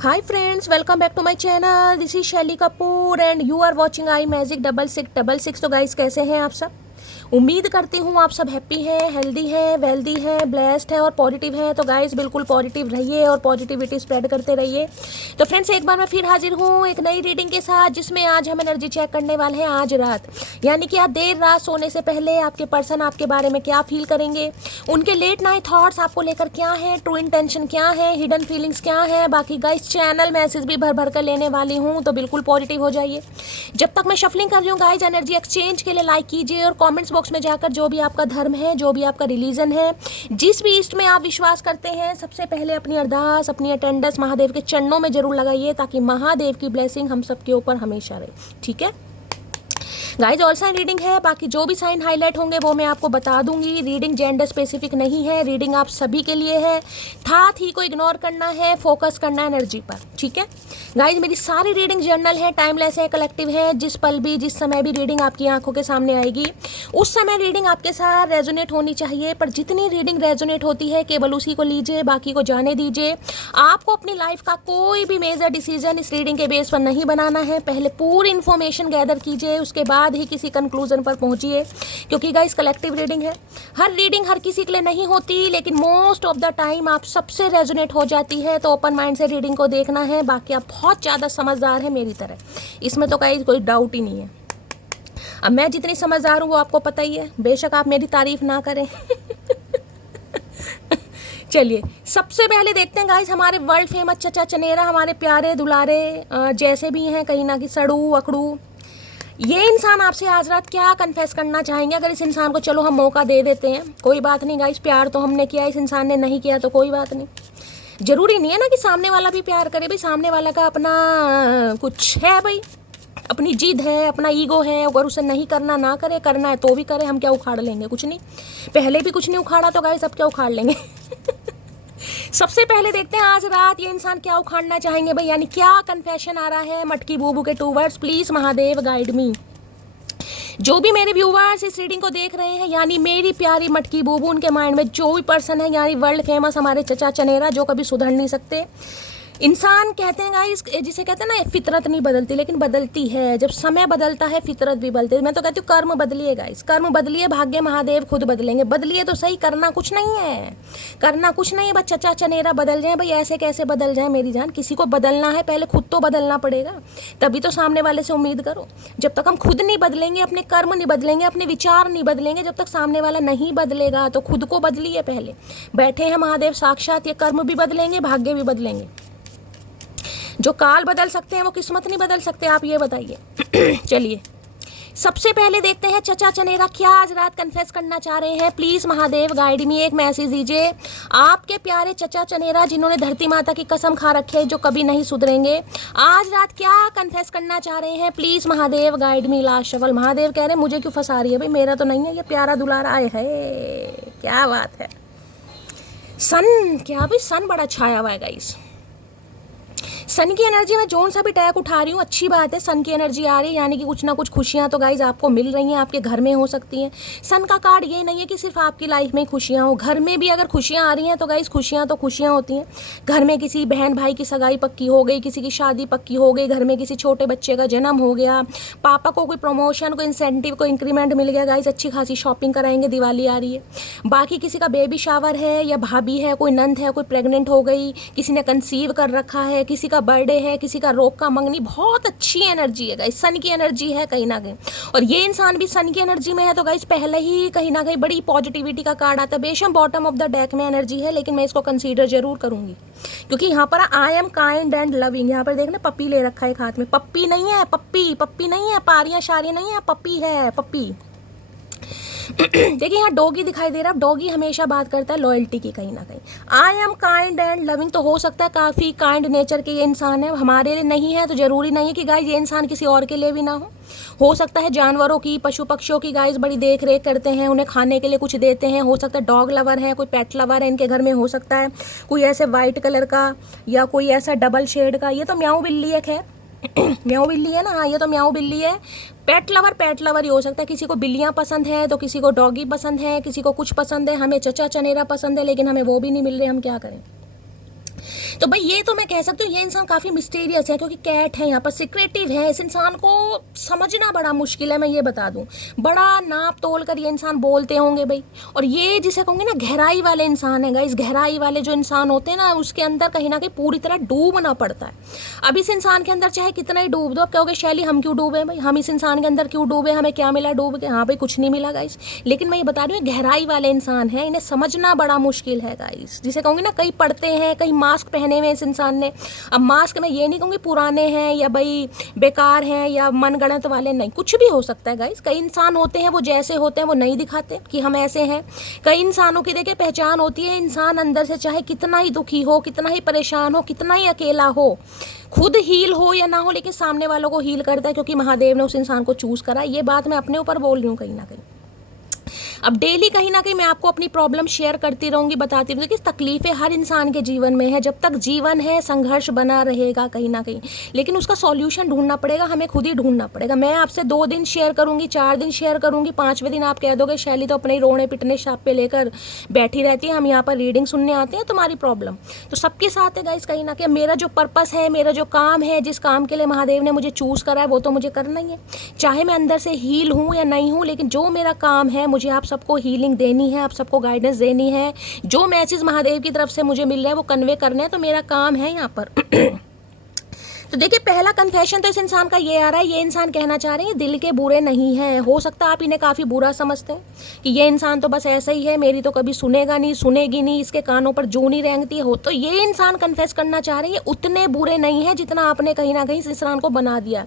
Hi friends, welcome back to my channel. This is Shelly Kapoor and you are watching I magic 6666। तो guys कैसे हैं आप सब? उम्मीद करती हूँ आप सब हैप्पी हैं, हेल्दी हैं, वेल्दी हैं, ब्लेस्ड हैं और पॉजिटिव हैं। तो गाइस बिल्कुल पॉजिटिव रहिए और पॉजिटिविटी स्प्रेड करते रहिए। तो फ्रेंड्स एक बार मैं फिर हाजिर हूँ एक नई रीडिंग के साथ, जिसमें आज हम एनर्जी चेक करने वाले हैं आज रात, यानी कि आज देर रात सोने से पहले आपके पर्सन आपके बारे में क्या फील करेंगे, उनके लेट नाइट थॉट्स आपको लेकर क्या है, ट्रू इंटेंशन क्या है, हिडन फीलिंग्स क्या है। बाकी गाइस चैनल मैसेज भी भर भर कर लेने वाली हूँ, तो बिल्कुल पॉजिटिव हो जाइए। जब तक मैं शफलिंग कर रही हूँ गाइस, एनर्जी एक्सचेंज के लिए लाइक कीजिए और कमेंट्स बॉक्स में जाकर जो भी आपका धर्म है, जो भी आपका रिलीजन है, जिस भी ईस्ट में आप विश्वास करते हैं, सबसे पहले अपनी अरदास, अपनी अटेंडेंस महादेव के चरणों में जरूर लगाइए, ताकि महादेव की ब्लेसिंग हम सबके ऊपर हमेशा रहे। ठीक है गाइज, ऑल साइन रीडिंग है। बाकी जो भी साइन हाईलाइट होंगे वो मैं आपको बता दूंगी। रीडिंग जेंडर स्पेसिफिक नहीं है, रीडिंग आप सभी के लिए है। था थी को इग्नोर करना है, फोकस करना है एनर्जी पर। ठीक है गाइज, मेरी सारी रीडिंग जर्नल है, टाइमलेस है, कलेक्टिव है। जिस पल भी, जिस समय भी रीडिंग आपकी आंखों के सामने आएगी, उस समय रीडिंग आपके साथ रेजोनेट होनी चाहिए। पर जितनी रीडिंग रेजोनेट होती है केवल उसी को लीजिए, बाकी को जाने दीजिए। आपको अपनी लाइफ का कोई भी मेजर डिसीजन इस रीडिंग के बेस पर नहीं बनाना है। पहले पूरी इन्फॉर्मेशन गैदर कीजिए, उसके बाद ही किसी कंक्लूजन पर पहुंचिए, क्योंकि गाइस कलेक्टिव रीडिंग है। हर रीडिंग हर किसी के लिए नहीं होती, लेकिन मोस्ट ऑफ द टाइम आप सबसे रेजोनेट हो जाती है। तो ओपन माइंड से रीडिंग को देखना है। बाकी आप बहुत ज़्यादा समझदार हैं मेरी तरह, इसमें तो गाइस कोई डाउट ही नहीं है। अब मैं जितनी समझदार हूँ वो आपको पता ही है, बेशक आप मेरी तारीफ ना करें। चलिए सबसे पहले देखते हैं गाइस हमारे वर्ल्ड फेमस चचा चनेरा, हमारे प्यारे दुलारे जैसे भी हैं, कहीं ना कि सड़ू अकड़ू, ये इंसान आपसे आज रात क्या कन्फेस करना चाहेंगे। अगर इस इंसान को चलो हम मौका दे देते हैं, कोई बात नहीं गाइस, प्यार तो हमने किया, इस इंसान ने नहीं किया तो कोई बात नहीं। जरूरी नहीं है ना कि सामने वाला भी प्यार करे। भाई सामने वाला का अपना कुछ है, भाई अपनी जिद है, अपना ईगो है। अगर उसे नहीं करना ना करे, करना है तो भी करे, हम क्या उखाड़ लेंगे? कुछ नहीं, पहले भी कुछ नहीं उखाड़ा तो गाइस अब क्या उखाड़ लेंगे। सबसे पहले देखते हैं आज रात ये इंसान क्या उखाड़ना चाहेंगे भाई, यानी क्या कन्फेशन आ रहा है मटकी बूबू के 2 वर्ड्स। प्लीज महादेव गाइड मी। जो भी मेरे व्यूवर्स इस रीडिंग को देख रहे हैं, यानी मेरी प्यारी मटकी बूबू, उनके माइंड में जो भी पर्सन है, यानी वर्ल्ड फेमस हमारे चचा चनेरा, जो कभी सुधर नहीं सकते इंसान, कहते हैं गाइस, जिसे कहते हैं ना फितरत नहीं बदलती, लेकिन बदलती है। जब समय बदलता है फितरत भी बदलती है। मैं तो कहती हूँ कर्म बदलिए गाइस, कर्म बदलिए, भाग्य महादेव खुद बदलेंगे। बदलिए तो सही, करना कुछ नहीं है, करना कुछ नहीं है, बस चचा चनेरा बदल जाए। भाई ऐसे कैसे बदल जाए मेरी जान? किसी को बदलना है पहले खुद तो बदलना पड़ेगा, तभी तो सामने वाले से उम्मीद करो। जब तक हम खुद नहीं बदलेंगे, अपने कर्म नहीं बदलेंगे, अपने विचार नहीं बदलेंगे, जब तक सामने वाला नहीं बदलेगा, तो खुद को बदलिए पहले। बैठे हैं महादेव साक्षात, ये कर्म भी बदलेंगे, भाग्य भी बदलेंगे। जो काल बदल सकते हैं वो किस्मत नहीं बदल सकते, आप ये बताइए। चलिए सबसे पहले देखते हैं चचा चनेरा क्या आज रात कन्फेस करना चाह रहे हैं। प्लीज महादेव गाइड मी, एक मैसेज दीजिए। आपके प्यारे चचा चनेरा, जिन्होंने धरती माता की कसम खा रखी है, जो कभी नहीं सुधरेंगे, आज रात क्या कन्फेस करना चाह रहे हैं? Please Mahadev guide me. Last shuffle. Mahadev कह रहे हैं मुझे क्यों फंसा रही है भाई, मेरा तो नहीं है ये प्यारा दुलारा। आए है, क्या बात है। सन, क्या भाई सन बड़ा छाया हुआ है गाइस। सन की एनर्जी में जोन सा भी टैग उठा रही हूँ, अच्छी बात है। सन की एनर्जी आ रही है, यानी कि कुछ ना कुछ खुशियाँ तो गाइज आपको मिल रही हैं, आपके घर में हो सकती हैं। सन का कार्ड ये नहीं है कि सिर्फ आपकी लाइफ में खुशियाँ हो, घर में भी अगर खुशियाँ आ रही हैं तो गाइज खुशियाँ तो खुशियाँ होती हैं। घर में किसी बहन भाई की सगाई पक्की हो गई, किसी की शादी पक्की हो गई, घर में किसी छोटे बच्चे का जन्म हो गया, पापा को कोई प्रमोशन, कोई इंसेंटिव, कोई इंक्रीमेंट मिल गया, गाइज अच्छी खासी शॉपिंग कराएंगे, दिवाली आ रही है। बाकी किसी का बेबी शावर है, या भाभी है, कोई नंद है, कोई प्रेग्नेंट हो गई, किसी ने कंसीव कर रखा है, किसी का बर्थडे है, किसी का रोक का मंगनी। बहुत अच्छी एनर्जी है गाइस, सन की एनर्जी है कहीं ना कहीं, और ये इंसान भी सन की एनर्जी में है। तो गाइस पहले ही कहीं ना कहीं बड़ी पॉजिटिविटी का कार्ड आता है। बेशक बॉटम ऑफ द डेक में एनर्जी है, लेकिन मैं इसको कंसीडर जरूर करूंगी, क्योंकि यहाँ पर आई एम काइंड एंड लविंग। यहाँ पर देखना पप्पी ले रखा है एक हाथ में। पप्पी नहीं है, पप्पी, पप्पी नहीं है, पारियां शारियां नहीं है, पप्पी है, पप्पी। देखिए यहाँ डॉगी दिखाई दे रहा है। डॉगी हमेशा बात करता है लॉयल्टी की कहीं ना कहीं। आई एम काइंड एंड लविंग, तो हो सकता है काफ़ी काइंड नेचर के ये इंसान है, हमारे लिए नहीं है तो ज़रूरी नहीं है कि गाइस ये इंसान किसी और के लिए भी ना हो सकता है जानवरों की, पशु पक्षियों की गाइस बड़ी देख रेख करते हैं, उन्हें खाने के लिए कुछ देते हैं। हो सकता है डॉग लवर है, कोई पेट लवर है इनके घर में, हो सकता है कोई ऐसे वाइट कलर का या कोई ऐसा डबल शेड का। ये तो म्याऊ बिल्ली है, खैर म्याऊ बिल्ली है ना, हाँ ये तो म्याऊ बिल्ली है। पेट लवर ही हो सकता है। किसी को बिल्लियाँ पसंद है तो किसी को डॉगी पसंद है, किसी को कुछ पसंद है। हमें चचा चनेरा पसंद है, लेकिन हमें वो भी नहीं मिल रहे, हम क्या करें। तो भाई ये तो मैं कह सकती हूँ ये इंसान काफ़ी मिस्टीरियस है, क्योंकि कैट है यहाँ पर, सिक्रेटिव है। इस इंसान को समझना बड़ा मुश्किल है, मैं ये बता दूँ। बड़ा नाप तोल कर ये इंसान बोलते होंगे भाई। और ये जिसे कहूँगी ना गहराई वाले इंसान है गाइस, गहराई वाले जो इंसान होते हैं ना, उसके अंदर कहीं ना कहीं पूरी तरह डूबना पड़ता है। अब इस इंसान के अंदर चाहे कितना ही डूब दो, अब कहोगे शैली हम क्यों डूबे भाई, हम इस इंसान के अंदर क्यों डूबे, हमें क्या मिला डूब के? हाँ भाई कुछ नहीं मिला गाइस, लेकिन मैं ये बता रही हूँ गहराई वाले इंसान है, इन्हें समझना बड़ा मुश्किल है गाइस। जिसे कहूँगी ना कहीं पढ़ते हैं, कहीं मास्क पहने हुए इस इंसान ने। अब मास्क में ये नहीं कहूँगी पुराने हैं या भाई बेकार हैं या मनगढ़ंत वाले, नहीं, कुछ भी हो सकता है गाइस। कई इंसान होते हैं वो जैसे होते हैं वो नहीं दिखाते कि हम ऐसे हैं। कई इंसानों की देखिए पहचान होती है, इंसान अंदर से चाहे कितना ही दुखी हो, कितना ही परेशान हो, कितना ही अकेला हो, खुद हील हो या ना हो, लेकिन सामने वालों को हील करता है, क्योंकि महादेव ने उस इंसान को चूज करा। ये बात मैं अपने ऊपर बोल रही हूँ कहीं ना कहीं। अब डेली कहीं ना कहीं मैं आपको अपनी प्रॉब्लम शेयर करती रहूँगी, बताती रहूँगी कि तकलीफ़ें हर इंसान के जीवन में है। जब तक जीवन है संघर्ष बना रहेगा कहीं ना कहीं, लेकिन उसका सॉल्यूशन ढूंढना पड़ेगा, हमें खुद ही ढूंढना पड़ेगा। मैं आपसे 2 दिन शेयर करूँगी, 4 दिन शेयर करूँगी, 5वें दिन आप कह दोगे शैली तो अपने ही रोने पिटने शाप पे लेकर बैठी रहती है, हम यहाँ पर रीडिंग सुनने आते हैं तुम्हारी प्रॉब्लम। तो सबके साथ है गाइस कहीं ना कहीं। मेरा जो पर्पस है, मेरा जो काम है, जिस काम के लिए महादेव ने मुझे चूज़ करा है वो तो मुझे करना ही है, चाहे मैं अंदर से हील हूँ या नहीं हूँ। लेकिन जो मेरा काम है, मुझे आप सबको हीलिंग देनी है, आप सबको गाइडेंस देनी है। जो मैसेज महादेव की तरफ से मुझे मिल रहा है वो कन्वे करने हैं, तो मेरा काम है यहाँ पर। तो देखिए पहला कन्फेशन तो इस इंसान का ये आ रहा है, ये इंसान कहना चाह रहे हैं दिल के बुरे नहीं हैं। हो सकता है आप इन्हें काफ़ी बुरा समझते हैं कि ये इंसान तो बस ऐसा ही है, मेरी तो कभी सुनेगा नहीं, सुनेगी नहीं, इसके कानों पर जूं नहीं रेंगती हो। तो ये इंसान कन्फेस करना चाह रहे हैं उतने बुरे नहीं है जितना आपने कहीं ना कहीं इस इंसान को बना दिया।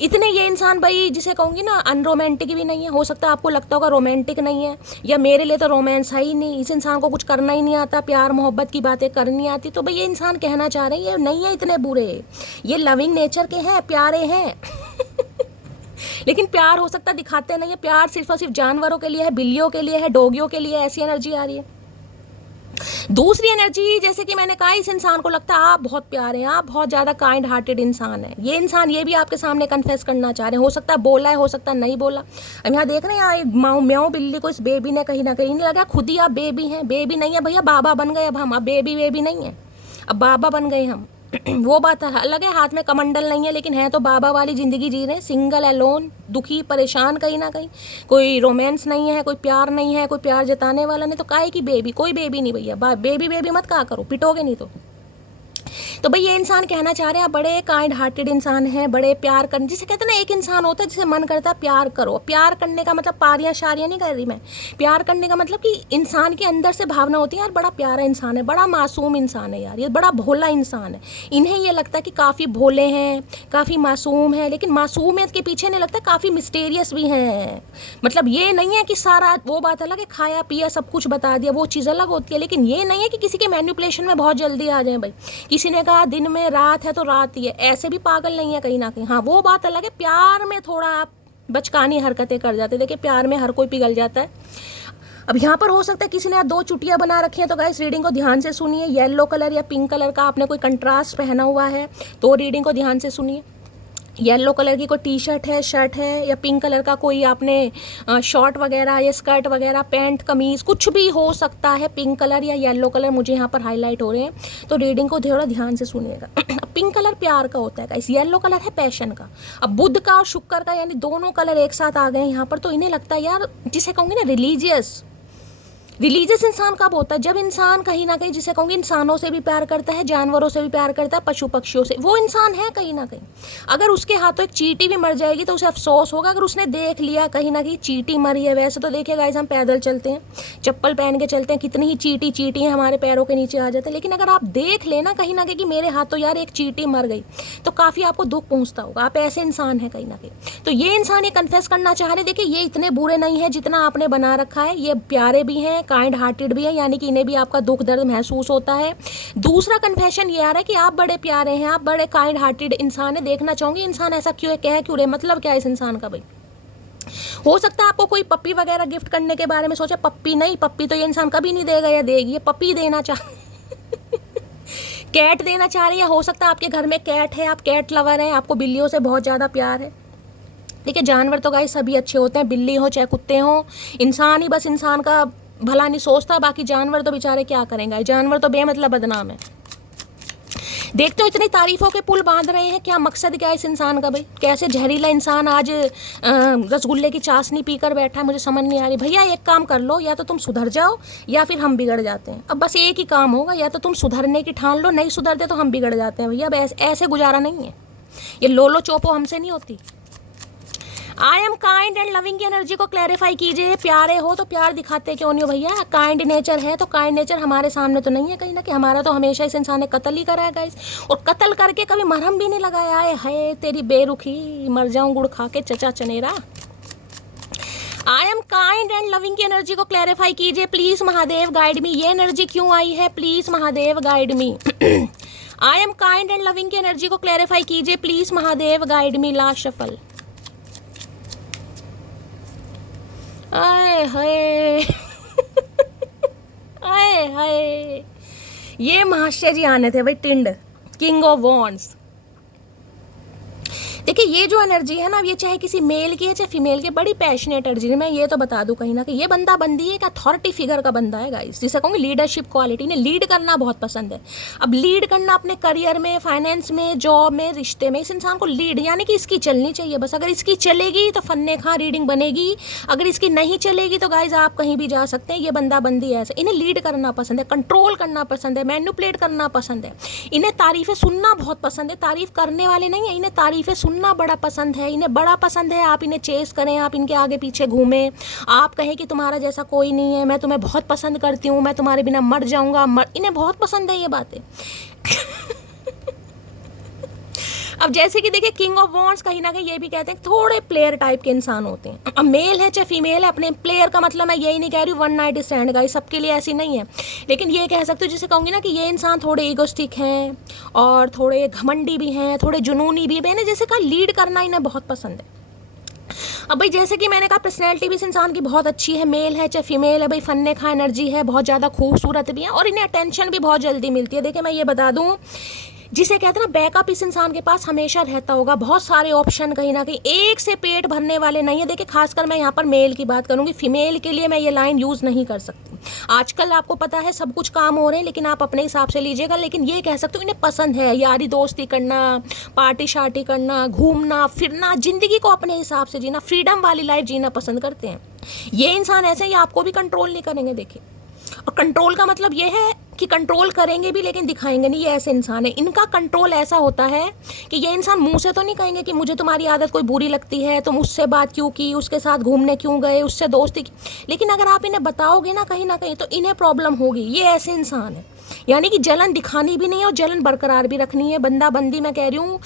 इतने ये इंसान भाई जिसे कहूँगी ना अनरोमांटिक भी नहीं है। हो सकता है आपको लगता होगा रोमांटिक नहीं है, या मेरे लिए तो रोमांस है ही नहीं, इस इंसान को कुछ करना ही नहीं आता, प्यार मोहब्बत की बातें करनी आती। तो भाई ये इंसान कहना चाह रहे हैं ये नहीं है इतने बुरे, ये लविंग नेचर के हैं, प्यारे हैं। लेकिन प्यार हो सकता दिखाते नहीं है। प्यार सिर्फ और सिर्फ जानवरों के लिए है, बिल्लियों के लिए है, डॉगियों के लिए, ऐसी एनर्जी आ रही है। दूसरी एनर्जी जैसे कि मैंने कहा, इस इंसान को लगता है आप बहुत प्यारे हैं, आप बहुत ज़्यादा काइंड हार्टेड इंसान है। ये इंसान ये भी आपके सामने कन्फेस करना चाह रहे हैं। हो सकता है बोला है, हो सकता है नहीं बोला। अब यहाँ देख रहे हैं यहाँ म्याऊं बिल्ली को इस बेबी ने कहीं ना कहीं नहीं लगा खुद ही आप बेबी हैं। बेबी नहीं है भैया, बाबा बन गए अब हम। अब बेबी नहीं है, अब बाबा बन गए हम। वो बात अलग है, हाथ में कमंडल नहीं है, लेकिन है तो बाबा वाली ज़िंदगी जी रहे हैं, सिंगल एलोन, दुखी परेशान कहीं ना कहीं। कोई रोमांस नहीं है, कोई प्यार नहीं है, कोई प्यार जताने वाला नहीं। तो काहे की बेबी, कोई बेबी नहीं भैया। बेबी मत कहा करो, पिटोगे नहीं तो भाई ये इंसान कहना चाह रहे हैं आप बड़े काइंड हार्टेड इंसान हैं, बड़े प्यार करने, जिसे कहते हैं ना एक इंसान होता है जिसे मन करता है प्यार करो। प्यार करने का मतलब पारियां शारियां नहीं कर रही मैं, प्यार करने का मतलब कि इंसान के अंदर से भावना होती है यार बड़ा प्यारा इंसान है, बड़ा मासूम इंसान है यार, ये बड़ा भोला इंसान है। इन्हें ये लगता है कि काफ़ी भोले हैं, काफ़ी मासूम है, लेकिन मासूमियत के पीछे नहीं लगता काफ़ी मिस्टीरियस भी हैं। मतलब ये नहीं है कि सारा, वो बात अलग है खाया पिया सब कुछ बता दिया, वो चीज़ अलग होती है, लेकिन ये नहीं है कि किसी के मैनिपुलेशन में बहुत जल्दी आ जाए। भाई किसी ने कहा दिन में रात है तो रात ही है, ऐसे भी पागल नहीं है कहीं ना कहीं। हाँ वो बात अलग है, प्यार में थोड़ा आप बचकानी हरकतें कर जाते हैं। देखिए प्यार में हर कोई पिघल जाता है। अब यहाँ पर हो सकता है किसी ने 2 चुटियाँ बना रखी हैं, तो गाइस रीडिंग को ध्यान से सुनिए। येलो कलर या पिंक कलर का आपने कोई कंट्रास्ट पहना हुआ है तो रीडिंग को ध्यान से सुनिए। येलो कलर की कोई टी शर्ट है, शर्ट है, या पिंक कलर का कोई आपने शॉर्ट वगैरह या स्कर्ट वगैरह, पैंट कमीज़ कुछ भी हो सकता है, पिंक कलर या येलो कलर मुझे यहाँ पर हाईलाइट हो रहे हैं, तो रीडिंग को थोड़ा ध्यान से सुनिएगा। पिंक कलर प्यार का होता है, इस येलो कलर है पैशन का। अब बुध का और शुक्र का यानी दोनों कलर एक साथ आ गए यहाँ पर, तो इन्हें लगता है यार जिसे कहूँगी ना रिलीजियस इंसान कब होता है, जब इंसान कहीं ना कहीं जिसे कहूँगी इंसानों से भी प्यार करता है, जानवरों से भी प्यार करता है, पशु पक्षियों से, वो इंसान है कहीं ना कहीं। अगर उसके हाथों एक चींटी भी मर जाएगी तो उसे अफसोस होगा। अगर उसने देख लिया कहीं ना कहीं चींटी मरी है, वैसे तो देखिए गाइस हम पैदल चलते हैं, चप्पल पहन के चलते हैं, कितनी ही चींटी हमारे पैरों के नीचे आ जाते हैं, लेकिन अगर आप देख लेना कहीं ना कहीं कि मेरे हाथों यार एक चींटी मर गई, तो काफ़ी आपको दुख पहुँचता होगा। आप ऐसे इंसान हैं कहीं ना कहीं। तो ये इंसान ये कन्फेस करना चाह रहे, देखिए ये इतने बुरे नहीं है जितना आपने बना रखा है, ये प्यारे भी हैं, काइंड हार्टेड भी है, यानी कि इन्हें भी आपका दुख दर्द महसूस होता है। दूसरा कन्फेशन ये आ रहा है कि आप बड़े प्यारे हैं, आप बड़े काइंड हार्टेड इंसान है। देखना चाहूँगी इंसान ऐसा क्यों है, कह क्यों रहे, मतलब क्या है इस इंसान का। भाई हो सकता है आपको कोई पप्पी वगैरह गिफ्ट करने के बारे में सोचा, पप्पी नहीं, पप्पी तो ये इंसान कभी नहीं देगा या देगी, ये पप्पी देना चाह कैट देना चाह रही है। हो सकता है आपके घर में कैट है, आप कैट लवर हैं, आपको बिल्लियों से बहुत ज़्यादा प्यार है। देखिए जानवर तो गाइस सभी अच्छे होते हैं, बिल्ली हो चाहे कुत्ते हो, इंसान ही बस इंसान का भला नहीं सोचता, बाकी जानवर तो बेचारे क्या करेंगे, जानवर तो बेमतलब बदनाम है। देखते हो इतनी तारीफों के पुल बांध रहे हैं, क्या मकसद क्या है इस इंसान का भाई? कैसे जहरीला इंसान आज रसगुल्ले की चाशनी पीकर बैठा है, मुझे समझ नहीं आ रही। भैया एक काम कर लो, या तो तुम सुधर जाओ या फिर हम बिगड़ जाते हैं। अब बस एक ही काम होगा, या तो तुम सुधरने की ठान लो, नहीं सुधरते तो हम बिगड़ जाते हैं भैया। अब ऐसे गुजारा नहीं है, ये लोलो चोपो हमसे नहीं होती। आई एम काइंड एंड लविंग की एनर्जी को क्लैरिफाई कीजिए। प्यारे हो तो प्यार दिखाते क्यों नहीं हो भैया? काइंड नेचर है तो काइंड नेचर हमारे सामने तो नहीं है कहीं ना कि। हमारा तो हमेशा इस इंसान ने कत्ल ही करा है गाइस, और कत्ल करके कभी मरहम भी नहीं लगाया है। हाय तेरी बेरुखी, मर जाऊं गुड़ खा के चचा चनेरा। I am kind and loving की एनर्जी को क्लैरिफाई कीजिए प्लीज महादेव गाइड मी। ये एनर्जी क्यों आई है? Please Mahadev guide me. I am kind and loving की एनर्जी को क्लैरिफाई कीजिए please Mahadev guide me. Last shuffle. आए हाय आए हाय, ये महाशय जी आने थे भाई, टिंड किंग ऑफ वॉन्ड्स। देखिए ये जो एनर्जी है ना, ये चाहे किसी मेल की है चाहे फीमेल की, बड़ी पैशनेट एनर्जी। मैं ये तो बता दूं कहीं ना कि ये बंदा बंदी है एक अथॉरिटी फिगर का बंदा है गाइस, जिसे कहूँगी लीडरशिप क्वालिटी। इन्हें लीड करना बहुत पसंद है। अब लीड करना अपने करियर में, फाइनेंस में, जॉब में, रिश्ते में, इस इंसान को लीड यानी कि इसकी चलनी चाहिए बस। अगर इसकी चलेगी तो फन्ने खा रीडिंग बनेगी, अगर इसकी नहीं चलेगी तो गाइज आप कहीं भी जा सकते हैं। ये बंदा बंदी है ऐसे। इन्हें लीड करना पसंद है, कंट्रोल करना पसंद है, मैनिपुलेट करना पसंद है। इन्हें तारीफें सुनना बहुत पसंद है, तारीफ करने वाले नहीं है। इन्हें तारीफें सुनना बड़ा पसंद है। इन्हें बड़ा पसंद है आप इन्हें चेस करें, आप इनके आगे पीछे घूमें, आप कहें कि तुम्हारा जैसा कोई नहीं है, मैं तुम्हें बहुत पसंद करती हूँ, मैं तुम्हारे बिना मर जाऊंगा। इन्हें बहुत पसंद है ये बातें। अब जैसे कि देखिए किंग ऑफ वॉन्ड्स कहीं ना कहीं ये भी कहते हैं थोड़े प्लेयर टाइप के इंसान होते हैं। अब मेल है चाहे फीमेल है, अपने प्लेयर का मतलब मैं यही नहीं कह रही हूँ वन नाइट स्टैंड का, सबके लिए ऐसी नहीं है। लेकिन ये कह सकते हो, जिसे कहूँगी ना कि ये इंसान थोड़े ईगोस्टिक हैं और थोड़े घमंडी भी हैं, थोड़े जुनूनी भी है। मैंने जैसे कहा लीड करना इन्हें बहुत पसंद है। अब भाई जैसे कि मैंने कहा पर्सनैलिटी भी इस इंसान की बहुत अच्छी है, मेल है चाहे फीमेल है भाई, फन्ने खा एनर्जी है, बहुत ज़्यादा खूबसूरत भी है और इन्हें अटेंशन भी बहुत जल्दी मिलती है। देखिए मैं ये बता दूँ, जिसे कहते हैं ना बैकअप इस इंसान के पास हमेशा रहता होगा, बहुत सारे ऑप्शन कहीं ना कहीं, एक से पेट भरने वाले नहीं है। देखिए खासकर मैं यहाँ पर मेल की बात करूँगी, फीमेल के लिए मैं ये लाइन यूज़ नहीं कर सकती। आजकल आपको पता है सब कुछ काम हो रहे हैं, लेकिन आप अपने हिसाब से लीजिएगा। लेकिन ये कह सकते हो इन्हें पसंद है यारी दोस्ती करना, पार्टी शार्टी करना, घूमना फिरना, ज़िंदगी को अपने हिसाब से जीना, फ्रीडम वाली लाइफ जीना पसंद करते हैं। ये इंसान ऐसे ही आपको भी कंट्रोल नहीं करेंगे। देखिए, और कंट्रोल का मतलब ये है कि कंट्रोल करेंगे भी लेकिन दिखाएंगे नहीं। ये ऐसे इंसान है, इनका कंट्रोल ऐसा होता है कि ये इंसान मुंह से तो नहीं कहेंगे कि मुझे तुम्हारी आदत कोई बुरी लगती है, तुम उससे बात क्यों की, उसके साथ घूमने क्यों गए, उससे दोस्ती की। लेकिन अगर आप इन्हें बताओगे ना कहीं ना कहीं तो इन्हें प्रॉब्लम होगी। ये ऐसे इंसान है, यानी कि जलन दिखानी भी नहीं है और जलन बरकरार भी रखनी है। बंदा बंदी मैं कह रही हूँ,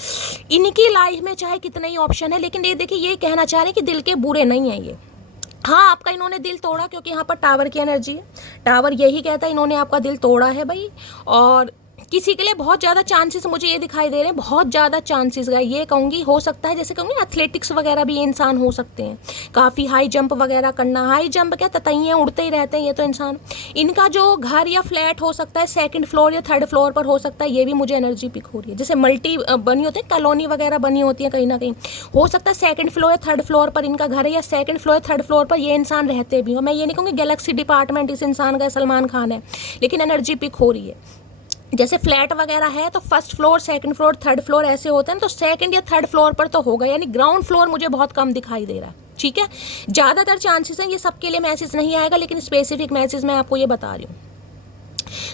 इनकी लाइफ में चाहे कितने ही ऑप्शन है, लेकिन ये देखिए ये कहना चाह रहे हैं कि दिल के बुरे नहीं है ये। हाँ, आपका इन्होंने दिल तोड़ा क्योंकि यहाँ पर टावर की एनर्जी है। टावर यही कहता है इन्होंने आपका दिल तोड़ा है भाई। और किसी के लिए बहुत ज़्यादा चांसेस मुझे ये दिखाई दे रहे हैं, बहुत ज़्यादा चांसेस गए। ये कहूँगी हो सकता है, जैसे कहूँगी एथलेटिक्स वगैरह भी ये इंसान हो सकते हैं, काफ़ी हाई जंप वगैरह करना। हाई जंप क्या, ततैये उड़ते ही रहते हैं ये तो इंसान। इनका जो घर या फ्लैट हो सकता है सेकंड फ्लोर या थर्ड फ्लोर पर हो सकता है, ये भी मुझे एनर्जी पिक हो रही है। जैसे मल्टी बनी होती है, कॉलोनी वगैरह बनी होती है, कहीं ना कहीं हो सकता है सेकंड फ्लोर या थर्ड फ्लोर पर इनका घर है, या सेकंड फ्लोर या थर्ड फ्लोर पर ये इंसान रहते भी हो। मैं ये नहीं कहूँगी गैलेक्सी डिपार्टमेंट इस इंसान का सलमान खान है, लेकिन एनर्जी पिक हो रही है। जैसे फ्लैट वगैरह है तो first floor, second floor, third floor ऐसे होते हैं, तो सेकंड या थर्ड फ्लोर पर तो होगा, यानी ग्राउंड फ्लोर मुझे बहुत कम दिखाई दे रहा है। ठीक है, ज़्यादातर चांसेस हैं, ये सबके लिए मैसेज नहीं आएगा, लेकिन स्पेसिफिक मैसेज मैं आपको ये बता रही हूँ।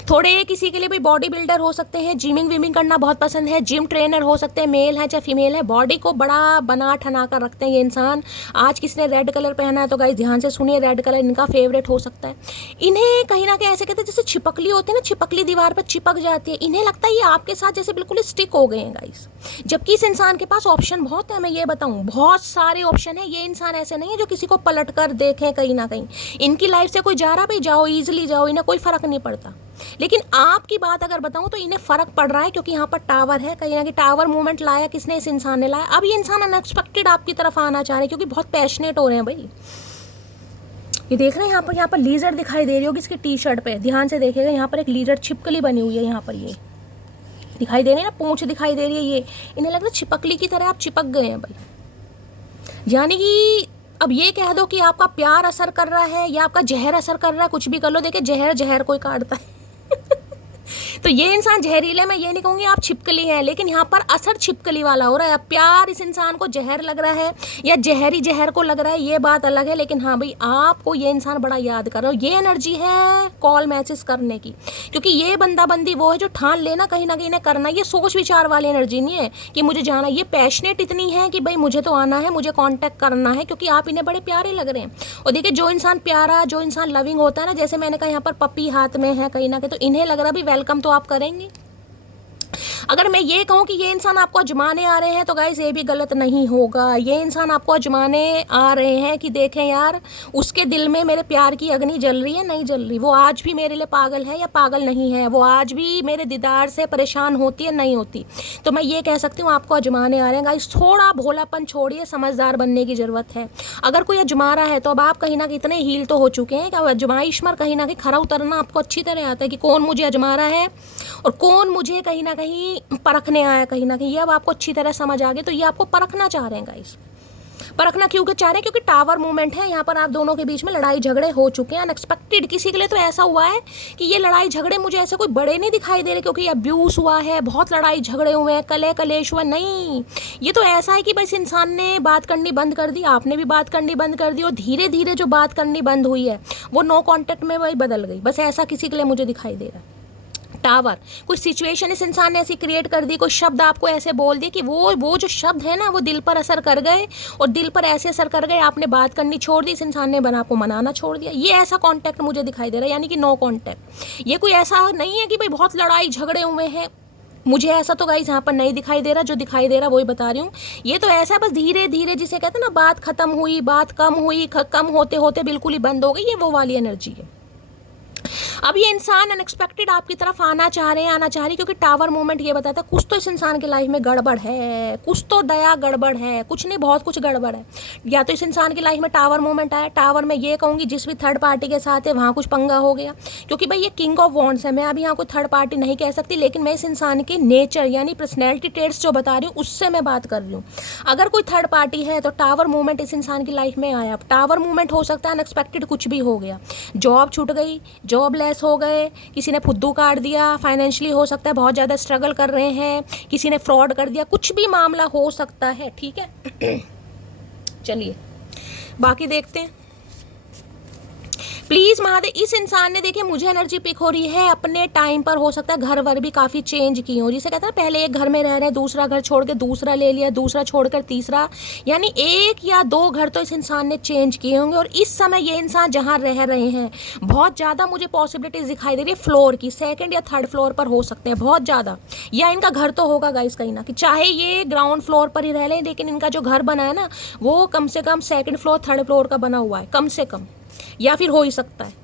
थोड़े किसी के लिए भी बॉडी बिल्डर हो सकते हैं, जिमिंग विमिंग करना बहुत पसंद है, जिम ट्रेनर हो सकते हैं, मेल है चाहे फीमेल है, बॉडी को बड़ा बना ठना कर रखते हैं ये इंसान। आज किसने रेड कलर पहना है तो गाइस ध्यान से सुनिए, रेड कलर इनका फेवरेट हो सकता है। इन्हें कहीं ना कहीं ऐसे कहते हैं जैसे छिपकली होती है ना, छिपकली दीवार पर चिपक जाती है, इन्हें लगता है ये आपके साथ जैसे बिल्कुल स्टिक हो गए हैं गाइस। जबकि इस इंसान के पास ऑप्शन बहुत है, मैं ये बताऊँ बहुत सारे ऑप्शन है। ये इंसान ऐसे नहीं है जो किसी को पलट कर देखें कहीं ना कहीं। इनकी लाइफ से कोई जा रहा भाई जाओ, ईजिली जाओ, इन्हें कोई फर्क नहीं पड़ता। लेकिन आपकी बात अगर बताऊं तो इन्हें फर्क पड़ रहा है, क्योंकि यहाँ पर टावर है, कहीं ना कहीं टावर मूवमेंट लाया किसने, इस इंसान ने लाया। अब ये इंसान अनएक्सपेक्टेड आपकी तरफ आना चाह रहे हैं क्योंकि बहुत पैशनेट हो रहे हैं भाई। ये देख रहे हैं यहाँ पर लीजर दिखाई दे रही होगी इसकी टी शर्ट पे, ध्यान से देखिएगा। यहाँ पर एक लीजर छिपकली बनी हुई है, यहाँ पर ये दिखाई दे रही है ना, पूंछ दिखाई दे रही है। ये इन्हें लग रहा है छिपकली की तरह आप चिपक गए हैं भाई। यानी कि अब ये कह दो कि आपका प्यार असर कर रहा है या आपका जहर असर कर रहा है, कुछ भी कर लो। देखिए जहर कोई काटता है तो ये इंसान जहरीले, मैं ये नहीं कहूँगी आप छिपकली हैं, लेकिन यहाँ पर असर छिपकली वाला हो रहा है। प्यार इस इंसान को जहर लग रहा है या जहरी जहर को लग रहा है, ये बात अलग है, लेकिन हाँ भाई आपको ये इंसान बड़ा याद कर रहा हो। ये एनर्जी है कॉल मैसेज करने की, क्योंकि ये बंदा बंदी वो है जो ठान लेना कहीं ना कहीं ने करना। ये सोच विचार वाली एनर्जी नहीं है कि मुझे जाना, ये पैशनेट इतनी है कि भाई मुझे तो आना है, मुझे कॉन्टैक्ट करना है, क्योंकि आप इन्हें बड़े प्यारे लग रहे हैं। और देखिए जो इंसान प्यारा, जो इंसान लविंग होता है ना, जैसे मैंने कहा यहाँ पर पपी हाथ में है कहीं ना कहीं, तो इन्हें लग रहा भी वेलकम तो आप करेंगे। अगर मैं ये कहूँ कि ये इंसान आपको आजमाने आ रहे हैं तो गाइस ये भी गलत नहीं होगा। ये इंसान आपको आजमाने आ रहे हैं कि देखें यार उसके दिल में मेरे प्यार की अग्नि जल रही है नहीं जल रही, वो आज भी मेरे लिए पागल है या पागल नहीं है, वो आज भी मेरे दीदार से परेशान होती है नहीं होती। तो मैं ये कह सकती हूँ आपको आजमाने आ रहे हैं गाइस। थोड़ा भोलापन छोड़िए, समझदार बनने की ज़रूरत है। अगर कोई आजमा रहा है तो अब आप कहीं ना कहीं इतने हील तो हो चुके हैं कि अब आजमाइश में कहीं ना कहीं खरा उतरना आपको अच्छी तरह आता है कि कौन मुझे आजमा रहा है और कौन मुझे कहीं ना कहीं परखने आया कहीं ना कहीं, ये अब आपको अच्छी तरह समझ आ गया। तो ये आपको परखना चाह रहे हैं गाइस। परखना क्यों चाह रहे हैं? क्योंकि टावर मूवमेंट है, यहाँ पर आप दोनों के बीच में लड़ाई झगड़े हो चुके हैं अनएक्सपेक्टेड। किसी के लिए तो ऐसा हुआ है कि ये लड़ाई झगड़े मुझे ऐसे कोई बड़े नहीं दिखाई दे रहे क्योंकि अब्यूज़ हुआ है, बहुत लड़ाई झगड़े हुए हैं, कले कलेश हुआ, नहीं। ये तो ऐसा है कि बस इंसान ने बात करनी बंद कर दी, आपने भी बात करनी बंद कर दी, और धीरे धीरे जो बात करनी बंद हुई है वो नो कॉन्टैक्ट में वही बदल गई। बस ऐसा किसी के लिए मुझे दिखाई दे रहा है। टावर, कोई सिचुएशन इस इंसान ने ऐसी क्रिएट कर दी, कोई शब्द आपको ऐसे बोल दिए कि वो जो शब्द है ना वो दिल पर असर कर गए, और दिल पर ऐसे असर कर गए आपने बात करनी छोड़ दी, इस इंसान ने बना आपको मनाना छोड़ दिया। ये ऐसा कॉन्टैक्ट मुझे दिखाई दे रहा है, यानी कि नो कॉन्टैक्ट। ये कोई ऐसा नहीं है कि भाई बहुत लड़ाई झगड़े हुए हैं, मुझे ऐसा तो गाइस यहाँ पर नहीं दिखाई दे रहा। जो दिखाई दे रहा वही बता रही हूँ। ये तो ऐसा बस धीरे धीरे, जिसे कहते हैं ना बात खत्म हुई, बात कम हुई, कम होते होते बिल्कुल ही बंद हो गई, ये वो वाली एनर्जी है। अब ये इंसान अनएक्सपेक्टेड आपकी तरफ आना चाह रहे हैं, क्योंकि टावर मूवमेंट ये बताता है कुछ तो इस इंसान की लाइफ में गड़बड़ है, कुछ तो दया गड़बड़ है, कुछ नहीं बहुत कुछ गड़बड़ है। या तो इस इंसान की लाइफ में टावर मूवमेंट आया, टावर में ये कहूँगी जिस भी थर्ड पार्टी के साथ है वहाँ कुछ पंगा हो गया, क्योंकि भाई ये किंग ऑफ वॉन्ड्स है। मैं अभी यहाँ कोई थर्ड पार्टी नहीं कह सकती, लेकिन मैं इस इंसान के नेचर यानी पर्सनैलिटी ट्रेट्स जो बता रही हूँ उससे मैं बात कर रही हूँ। अगर कोई थर्ड पार्टी है तो टावर मूवमेंट इस इंसान की लाइफ में आया। टावर मूवमेंट हो सकता है अनएक्सपेक्टेड कुछ भी हो गया, जॉब छूट गई, जॉब लेस हो गए, किसी ने फुद्दू काट दिया, फाइनेंशियली हो सकता है बहुत ज़्यादा स्ट्रगल कर रहे हैं, किसी ने फ्रॉड कर दिया, कुछ भी मामला हो सकता है, ठीक है। चलिए बाकी देखते हैं। प्लीज़ महादेव, इस इंसान ने देखिए मुझे एनर्जी पिक हो रही है अपने टाइम पर, हो सकता है घर वर भी काफ़ी चेंज की हो, जिसे कहते हैं पहले एक घर में रह रहे हैं, दूसरा घर छोड़ के दूसरा ले लिया, दूसरा छोड़कर तीसरा, यानी 1 या 2 घर तो इस इंसान ने चेंज किए होंगे। और इस समय ये इंसान जहाँ रह रहे हैं बहुत ज़्यादा मुझे पॉसिबिलिटीज़ दिखाई दे रही है फ्लोर की, 2nd या 3rd फ्लोर पर हो सकते हैं बहुत ज़्यादा, या इनका घर तो होगा गाइस कहीं ना कि, चाहे ये ग्राउंड फ्लोर पर ही रह लें, लेकिन इनका जो घर बना है ना वो कम से कम 2nd फ्लोर 3rd फ्लोर का बना हुआ है कम से कम, या फिर हो ही सकता है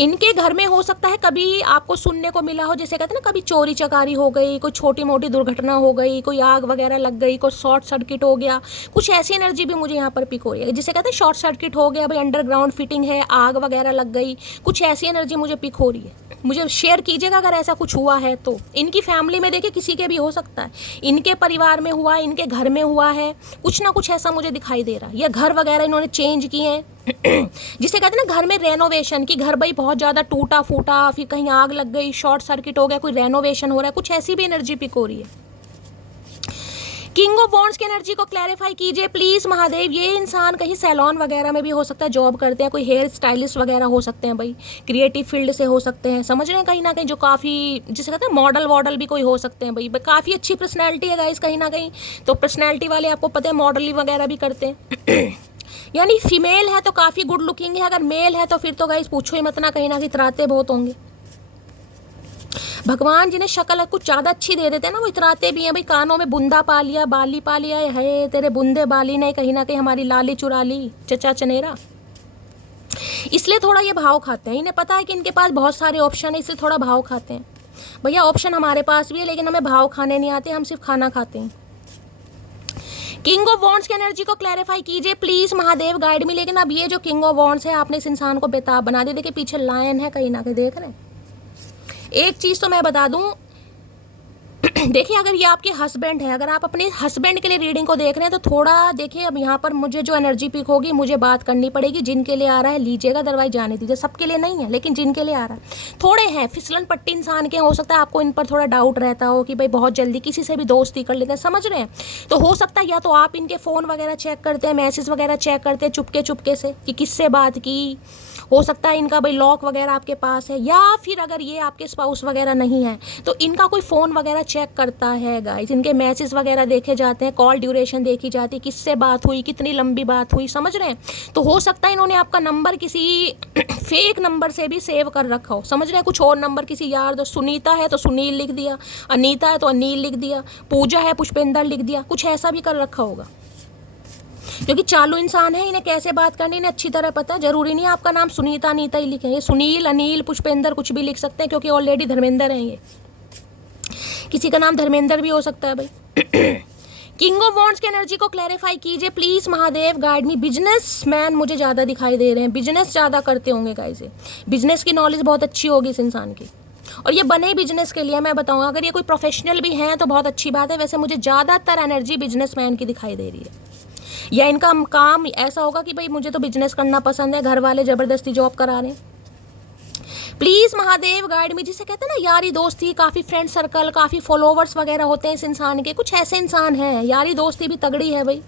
इनके घर में हो सकता है कभी आपको सुनने को मिला हो, जैसे कहते हैं ना कभी चोरी चकारी हो गई, कोई छोटी मोटी दुर्घटना हो गई, कोई आग वगैरह लग गई, कोई शॉर्ट सर्किट हो गया, कुछ ऐसी एनर्जी भी मुझे यहाँ पर पिक हो रही है, जिसे कहते हैं शॉर्ट सर्किट हो गया, भाई अंडरग्राउंड फिटिंग है, आग वगैरह लग गई, कुछ ऐसी एनर्जी मुझे पिक हो रही है। मुझे शेयर कीजिएगा अगर ऐसा कुछ हुआ है तो। इनकी फैमिली में देखिए किसी के भी हो सकता है, इनके परिवार में हुआ, इनके घर में हुआ है, कुछ ना कुछ ऐसा मुझे दिखाई दे रहा है, या घर वगैरह इन्होंने चेंज किए हैं। जिसे कहते हैं ना घर में रेनोवेशन की, घर भाई बहुत ज़्यादा टूटा फूटा, फिर कहीं आग लग गई, शॉर्ट सर्किट हो गया, कोई रेनोवेशन हो रहा है, कुछ ऐसी भी एनर्जी पिक हो रही है। किंग ऑफ वॉन्ड्स की एनर्जी को क्लैरिफाई कीजिए प्लीज़ महादेव। ये इंसान कहीं सैलॉन वगैरह में भी हो सकता है, जॉब करते हैं, कोई हेयर स्टाइलिस्ट वगैरह हो सकते हैं, भाई क्रिएटिव फील्ड से हो सकते हैं, समझ रहे हैं कहीं ना कहीं, जो काफ़ी जिसे कहते हैं मॉडल वॉडल भी कोई हो सकते हैं, भाई काफ़ी अच्छी पर्सनैलिटी है गाइस कहीं ना कहीं, तो पर्सनैलिटी वाले आपको पता है मॉडलिंग वगैरह भी करते हैं। यानी फीमेल है तो काफ़ी गुड लुकिंग है, अगर मेल है तो फिर तो गाइस पूछो ही मत ना, कहीं ना कहीं इतराते बहुत होंगे। भगवान जिन्हें शक्ल कुछ ज़्यादा अच्छी दे देते हैं ना वो इतराते भी हैं, भाई कानों में बुंदा पा लिया, बाली पा लिया है, तेरे बुंदे बाली ने कहीं ना कहीं हमारी लाली चुरा ली, चचा चनेरा, इसलिए थोड़ा ये भाव खाते हैं। इन्हें पता है कि इनके पास बहुत सारे ऑप्शन है, इसलिए थोड़ा भाव खाते हैं। भैया ऑप्शन हमारे पास भी है लेकिन हमें भाव खाने नहीं आते, हम सिर्फ खाना खाते हैं। किंग ऑफ वॉन्ड्स की एनर्जी को क्लैरिफाई कीजिए प्लीज़ महादेव, गाइड में। लेकिन अब ये जो किंग ऑफ वॉन्ड्स है आपने इस इंसान को बेताब बना दिया। देखिए पीछे लायन है कहीं ना कहीं, देख रहे हैं। एक चीज़ तो मैं बता दूं, देखिए अगर ये आपके हस्बैंड है, अगर आप अपने हस्बैंड के लिए रीडिंग को देख रहे हैं तो थोड़ा देखिए, अब यहाँ पर मुझे जो एनर्जी पिक होगी मुझे बात करनी पड़ेगी। जिनके लिए आ रहा है लीजिएगा, अदरवाइज जाने दीजिए। सबके लिए नहीं है, लेकिन जिनके लिए आ रहा है थोड़े हैं फिसलन पट्टी इंसान के। हो सकता है आपको इन पर थोड़ा डाउट रहता हो कि भाई बहुत जल्दी किसी से भी दोस्ती कर लेते हैं, समझ रहे हैं। तो हो सकता है या तो आप इनके फ़ोन वगैरह चेक करते हैं, मैसेज वगैरह चेक करते हैं चुपके चुपके से कि किससे बात की। हो सकता है इनका भाई लॉक वगैरह आपके पास है, या फिर अगर ये आपके स्पाउस वगैरह नहीं है तो इनका कोई फ़ोन वगैरह चेक करता है गाइस। इनके मैसेज वगैरह देखे जाते हैं, कॉल ड्यूरेशन देखी जाती है, किससे बात हुई, कितनी लंबी बात हुई, समझ रहे हैं। तो हो सकता है इन्होंने आपका नंबर किसी फेक नंबर से भी सेव कर रखा हो, समझ रहे हैं। कुछ और नंबर किसी यार दोस्त, सुनीता है तो सुनील लिख दिया, अनीता है तो अनिल लिख दिया, पूजा है पुष्पेंद्र लिख दिया, कुछ ऐसा भी कर रखा होगा। क्योंकि चालू इंसान है, इन्हें कैसे बात करनी इन्हें अच्छी तरह पता है। जरूरी नहीं आपका नाम सुनीता अनीता ही लिखें, ये सुनील अनिल पुष्पेंद्र कुछ भी लिख सकते हैं, क्योंकि ऑलरेडी धर्मेंद्र हैं ये। किसी का नाम धर्मेंद्र भी हो सकता है भाई। किंग ऑफ वॉन्ड्स की एनर्जी को क्लैरिफाई कीजिए please Mahadev, guide me. Business man मुझे ज़्यादा दिखाई दे रहे हैं, बिजनेस ज़्यादा करते होंगे गाइस। बिजनेस की नॉलेज बहुत अच्छी होगी इस इंसान की, और ये बने बिजनेस के लिए। मैं बताऊँ अगर ये कोई प्रोफेशनल भी हैं तो बहुत अच्छी बात है। वैसे मुझे ज़्यादातर एनर्जी बिजनेसमैन की दिखाई दे रही है, या इनका काम ऐसा होगा कि भाई मुझे तो बिजनेस करना पसंद है, घर वाले ज़बरदस्ती जॉब करा रहे हैं। प्लीज़ महादेव गाइड में, जिसे कहते हैं ना यारी दोस्ती, काफ़ी फ्रेंड सर्कल, काफ़ी फॉलोवर्स वगैरह होते हैं इस इंसान के। कुछ ऐसे इंसान हैं, यारी दोस्ती भी तगड़ी है भाई।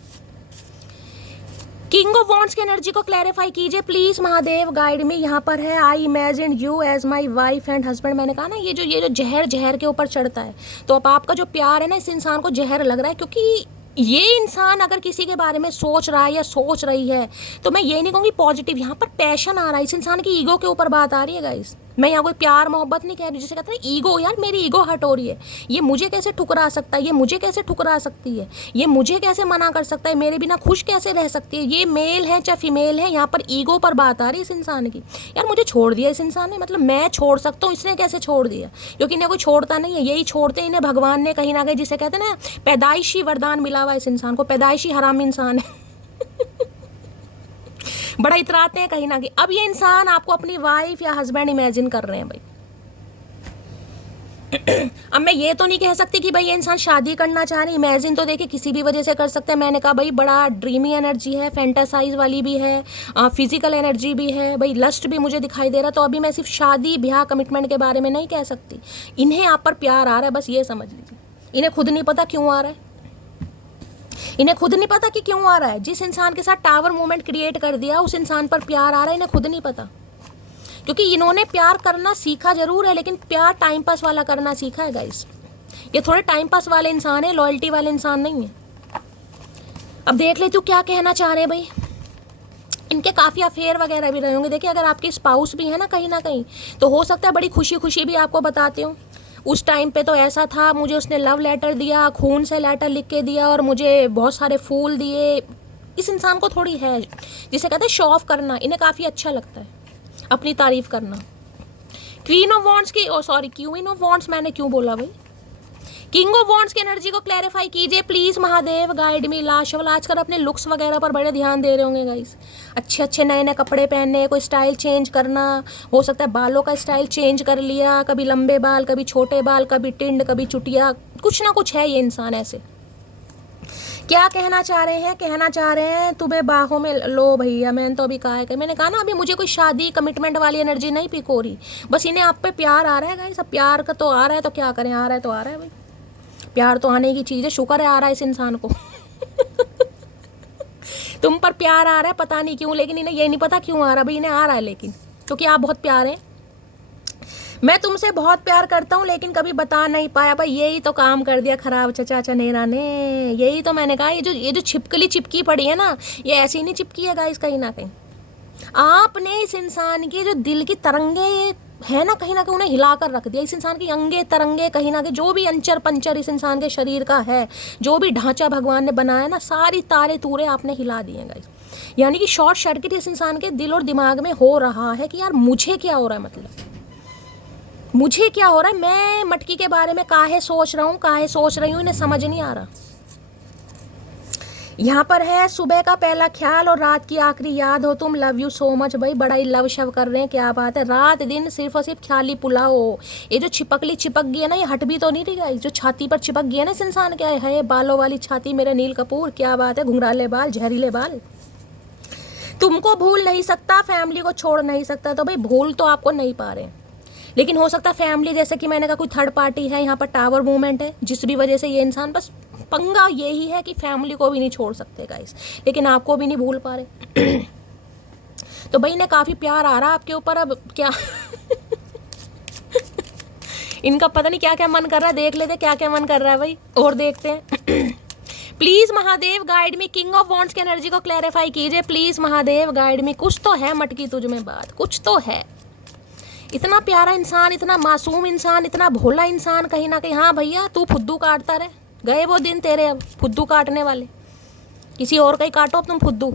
किंग ऑफ वॉन्ड्स की एनर्जी को क्लैरिफाई कीजिए प्लीज़ महादेव गाइड में। यहाँ पर है I imagine you as my wife and husband. मैंने कहा ना ये जो जहर के ऊपर चढ़ता है, तो अब आपका जो प्यार है ना इस इंसान को जहर लग रहा है। क्योंकि ये इंसान अगर किसी के बारे में सोच रहा है या सोच रही है तो मैं ये नहीं कहूँगी पॉजिटिव, यहाँ पर पैशन आ रहा है। इस इंसान की ईगो के ऊपर बात आ रही है गाइस। मैं यहाँ कोई प्यार मोहब्बत नहीं कह रही, जिसे कहते हैं ईगो, यार मेरी ईगो हर्ट हो रही है। ये मुझे कैसे ठुकरा सकता है, ये मुझे कैसे ठुकरा सकती है, ये मुझे कैसे मना कर सकता है, मेरे बिना खुश कैसे रह सकती है। ये मेल है चाहे फीमेल है, यहाँ पर ईगो पर बात आ रही है इस इंसान की। यार मुझे छोड़ दिया इस इंसान ने, मतलब मैं छोड़ सकता हूँ, इसने कैसे छोड़ दिया। क्योंकि इन्हें कोई छोड़ता नहीं है, यही छोड़ते हैं इन्हें भगवान ने कहीं ना कहीं, जिसे कहते हैं ना पैदाइशी वरदान मिला हुआ इस इंसान को। पैदाइशी हरामी इंसान है। बड़ा इतराते हैं कहीं ना कहीं। अब ये इंसान आपको अपनी वाइफ या हस्बैंड इमेजिन कर रहे हैं भाई। अब मैं ये तो नहीं कह सकती कि भाई ये इंसान शादी करना चाह रहे। इमेजिन तो देखिए किसी भी वजह से कर सकते हैं। मैंने कहा भाई बड़ा ड्रीमी एनर्जी है, फैंटासाइज वाली भी है, फिजिकल एनर्जी भी है भाई, लस्ट भी मुझे दिखाई दे रहा। तो अभी मैं सिर्फ शादी ब्याह कमिटमेंट के बारे में नहीं कह सकती। इन्हें आप पर प्यार आ रहा है, बस ये समझ लीजिए। इन्हें खुद नहीं पता क्यों आ रहा है, इन्हें खुद नहीं पता कि क्यों आ रहा है। जिस इंसान के साथ टावर मूवमेंट क्रिएट कर दिया उस इंसान पर प्यार आ रहा है, इन्हें खुद नहीं पता। क्योंकि इन्होंने प्यार करना सीखा जरूर है, लेकिन प्यार टाइम पास वाला करना सीखा है गाइस। ये थोड़े टाइम पास वाले इंसान है, लॉयल्टी वाले इंसान नहीं है। अब देख लेती हूँ क्या कहना चाह रहे हैं भाई। इनके काफ़ी अफेयर वगैरह भी रहे होंगे। देखिए अगर आपके स्पाउस भी है ना कहीं तो हो सकता है बड़ी खुशी खुशी भी आपको बताते हो उस टाइम पे तो ऐसा था, मुझे उसने लव लेटर दिया, खून से लेटर लिख के दिया, और मुझे बहुत सारे फूल दिए। इस इंसान को थोड़ी है, जिसे कहते हैं शो ऑफ करना, इन्हें काफ़ी अच्छा लगता है अपनी तारीफ करना। क्वीन ऑफ वॉन्ड्स की, सॉरी क्वीन ऑफ वॉन्ड्स मैंने क्यों बोला भाई। किंग ऑफ वॉन्ड्स की एनर्जी को क्लैरिफाई कीजिए प्लीज महादेव गाइड मी। लाशवल आजकल अपने लुक्स वगैरह पर बड़े ध्यान दे रहे होंगे गाइस। अच्छे अच्छे नए नए कपड़े पहनने, कोई स्टाइल चेंज करना, हो सकता है बालों का स्टाइल चेंज कर लिया, कभी लंबे बाल, कभी छोटे बाल, कभी टिंड, कभी चुटिया, कुछ ना कुछ है ये इंसान ऐसे। क्या कहना चाह रहे हैं, कहना चाह रहे हैं तुम्हें बाहों में लो भैया। मैंने तो अभी कहा है, मैंने कहा ना अभी मुझे कोई शादी कमिटमेंट वाली एनर्जी नहीं पिक हो रही, बस इन्हें आप पे प्यार आ रहा है गाइस। सब प्यार का तो आ रहा है तो क्या करें, आ रहा है तो आ रहा है भाई। प्यार तो आने की चीज़ है, शुक्र है आ रहा है इस इंसान को। तुम पर प्यार आ रहा है पता नहीं क्यों, लेकिन इन्हें ये नहीं पता क्यों आ रहा भाई, इन्हें आ रहा है लेकिन, क्योंकि आप बहुत प्यार हैं। मैं तुमसे बहुत प्यार करता हूँ लेकिन कभी बता नहीं पाया भाई। यही तो काम कर दिया खराब चचा चनेरा ने। यही तो मैंने कहा, ये जो छिपकली चिपकी पड़ी है ना, ये ऐसी नहीं चिपकी है गाइस। कहीं ना कहीं आपने इस इंसान के जो दिल की तरंगे है ना कहीं उन्हें हिला कर रख दिया। इस इंसान की अंगे तरंगे कहीं ना कहीं, जो भी अंचर पंचर इस इंसान के शरीर का है, जो भी ढांचा भगवान ने बनाया ना, सारी तारे तूरे आपने हिला दिए गाइस। यानी कि शॉर्ट सर्किट इस इंसान के दिल और दिमाग में हो रहा है कि यार मुझे क्या हो रहा है, मतलब मुझे क्या हो रहा है, मैं मटकी के बारे में काहे सोच रहा हूँ, काहे सोच रही हूँ, इन्हें समझ नहीं आ रहा। यहाँ पर है सुबह का पहला ख्याल और रात की आखिरी याद हो तुम, लव यू सो मच। भाई बड़ा ही लव शव कर रहे हैं, क्या बात है। रात दिन सिर्फ और सिर्फ ख्याल ही पुलाव हो। ये जो छिपकली चिपक गई है ना, ये हट भी तो नहीं रही गाइस, जो छाती पर चिपक गई है ना इस इंसान के, है बालों वाली छाती मेरे नील कपूर, क्या बात है। घुंघराले बाल, जहरीले बाल। तुमको भूल नहीं सकता, फैमिली को छोड़ नहीं सकता। तो भाई भूल तो आपको नहीं पा रहे, लेकिन हो सकता फैमिली, जैसे कि मैंने कहा, कोई थर्ड पार्टी है, यहाँ पर टावर मूवमेंट है, जिस भी वजह से ये इंसान, बस पंगा यही है कि फैमिली को भी नहीं छोड़ सकते गाइस, लेकिन आपको भी नहीं भूल पा रहे। तो भाई ने काफ़ी प्यार आ रहा आपके ऊपर, अब क्या इनका पता नहीं क्या क्या मन कर रहा है, देख लेते क्या क्या मन कर रहा है भाई, और देखते हैं। Please Mahadev guide me, king of wands की एनर्जी को क्लैरिफाई कीजिए प्लीज महादेव गाइड मी। कुछ तो है मटकी तुझ में बात, कुछ तो है। इतना प्यारा इंसान, इतना मासूम इंसान, इतना भोला इंसान, कहीं ना कहीं। हाँ भैया तू फुद्दू काटता रहे, गए वो दिन तेरे अब फुद्दू काटने वाले, किसी और का ही काटो अब तुम फुद्दू।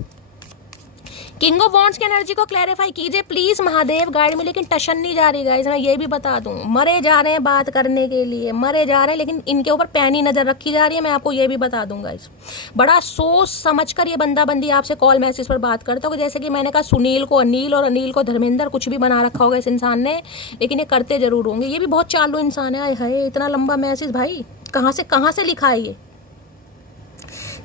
किंग ऑफ वॉन्ड्स की एनर्जी को क्लैरिफाई कीजिए प्लीज महादेव गाइड में। लेकिन टशन नहीं जा रही गाइस, मैं ये भी बता दूं, मरे जा रहे हैं बात करने के लिए, मरे जा रहे हैं, लेकिन इनके ऊपर पैनी नज़र रखी जा रही है, मैं आपको ये भी बता दूंगा। इस बड़ा सोच समझ कर ये बंदा बंदी आपसे कॉल मैसेज पर बात करता होगा। जैसे कि मैंने कहा, सुनील को अनिल और अनिल को धर्मेंद्र, कुछ भी बना रखा होगा इस इंसान ने, लेकिन ये करते जरूर होंगे। ये भी बहुत चालू इंसान है। हाय इतना लंबा मैसेज भाई कहाँ से लिखा है ये।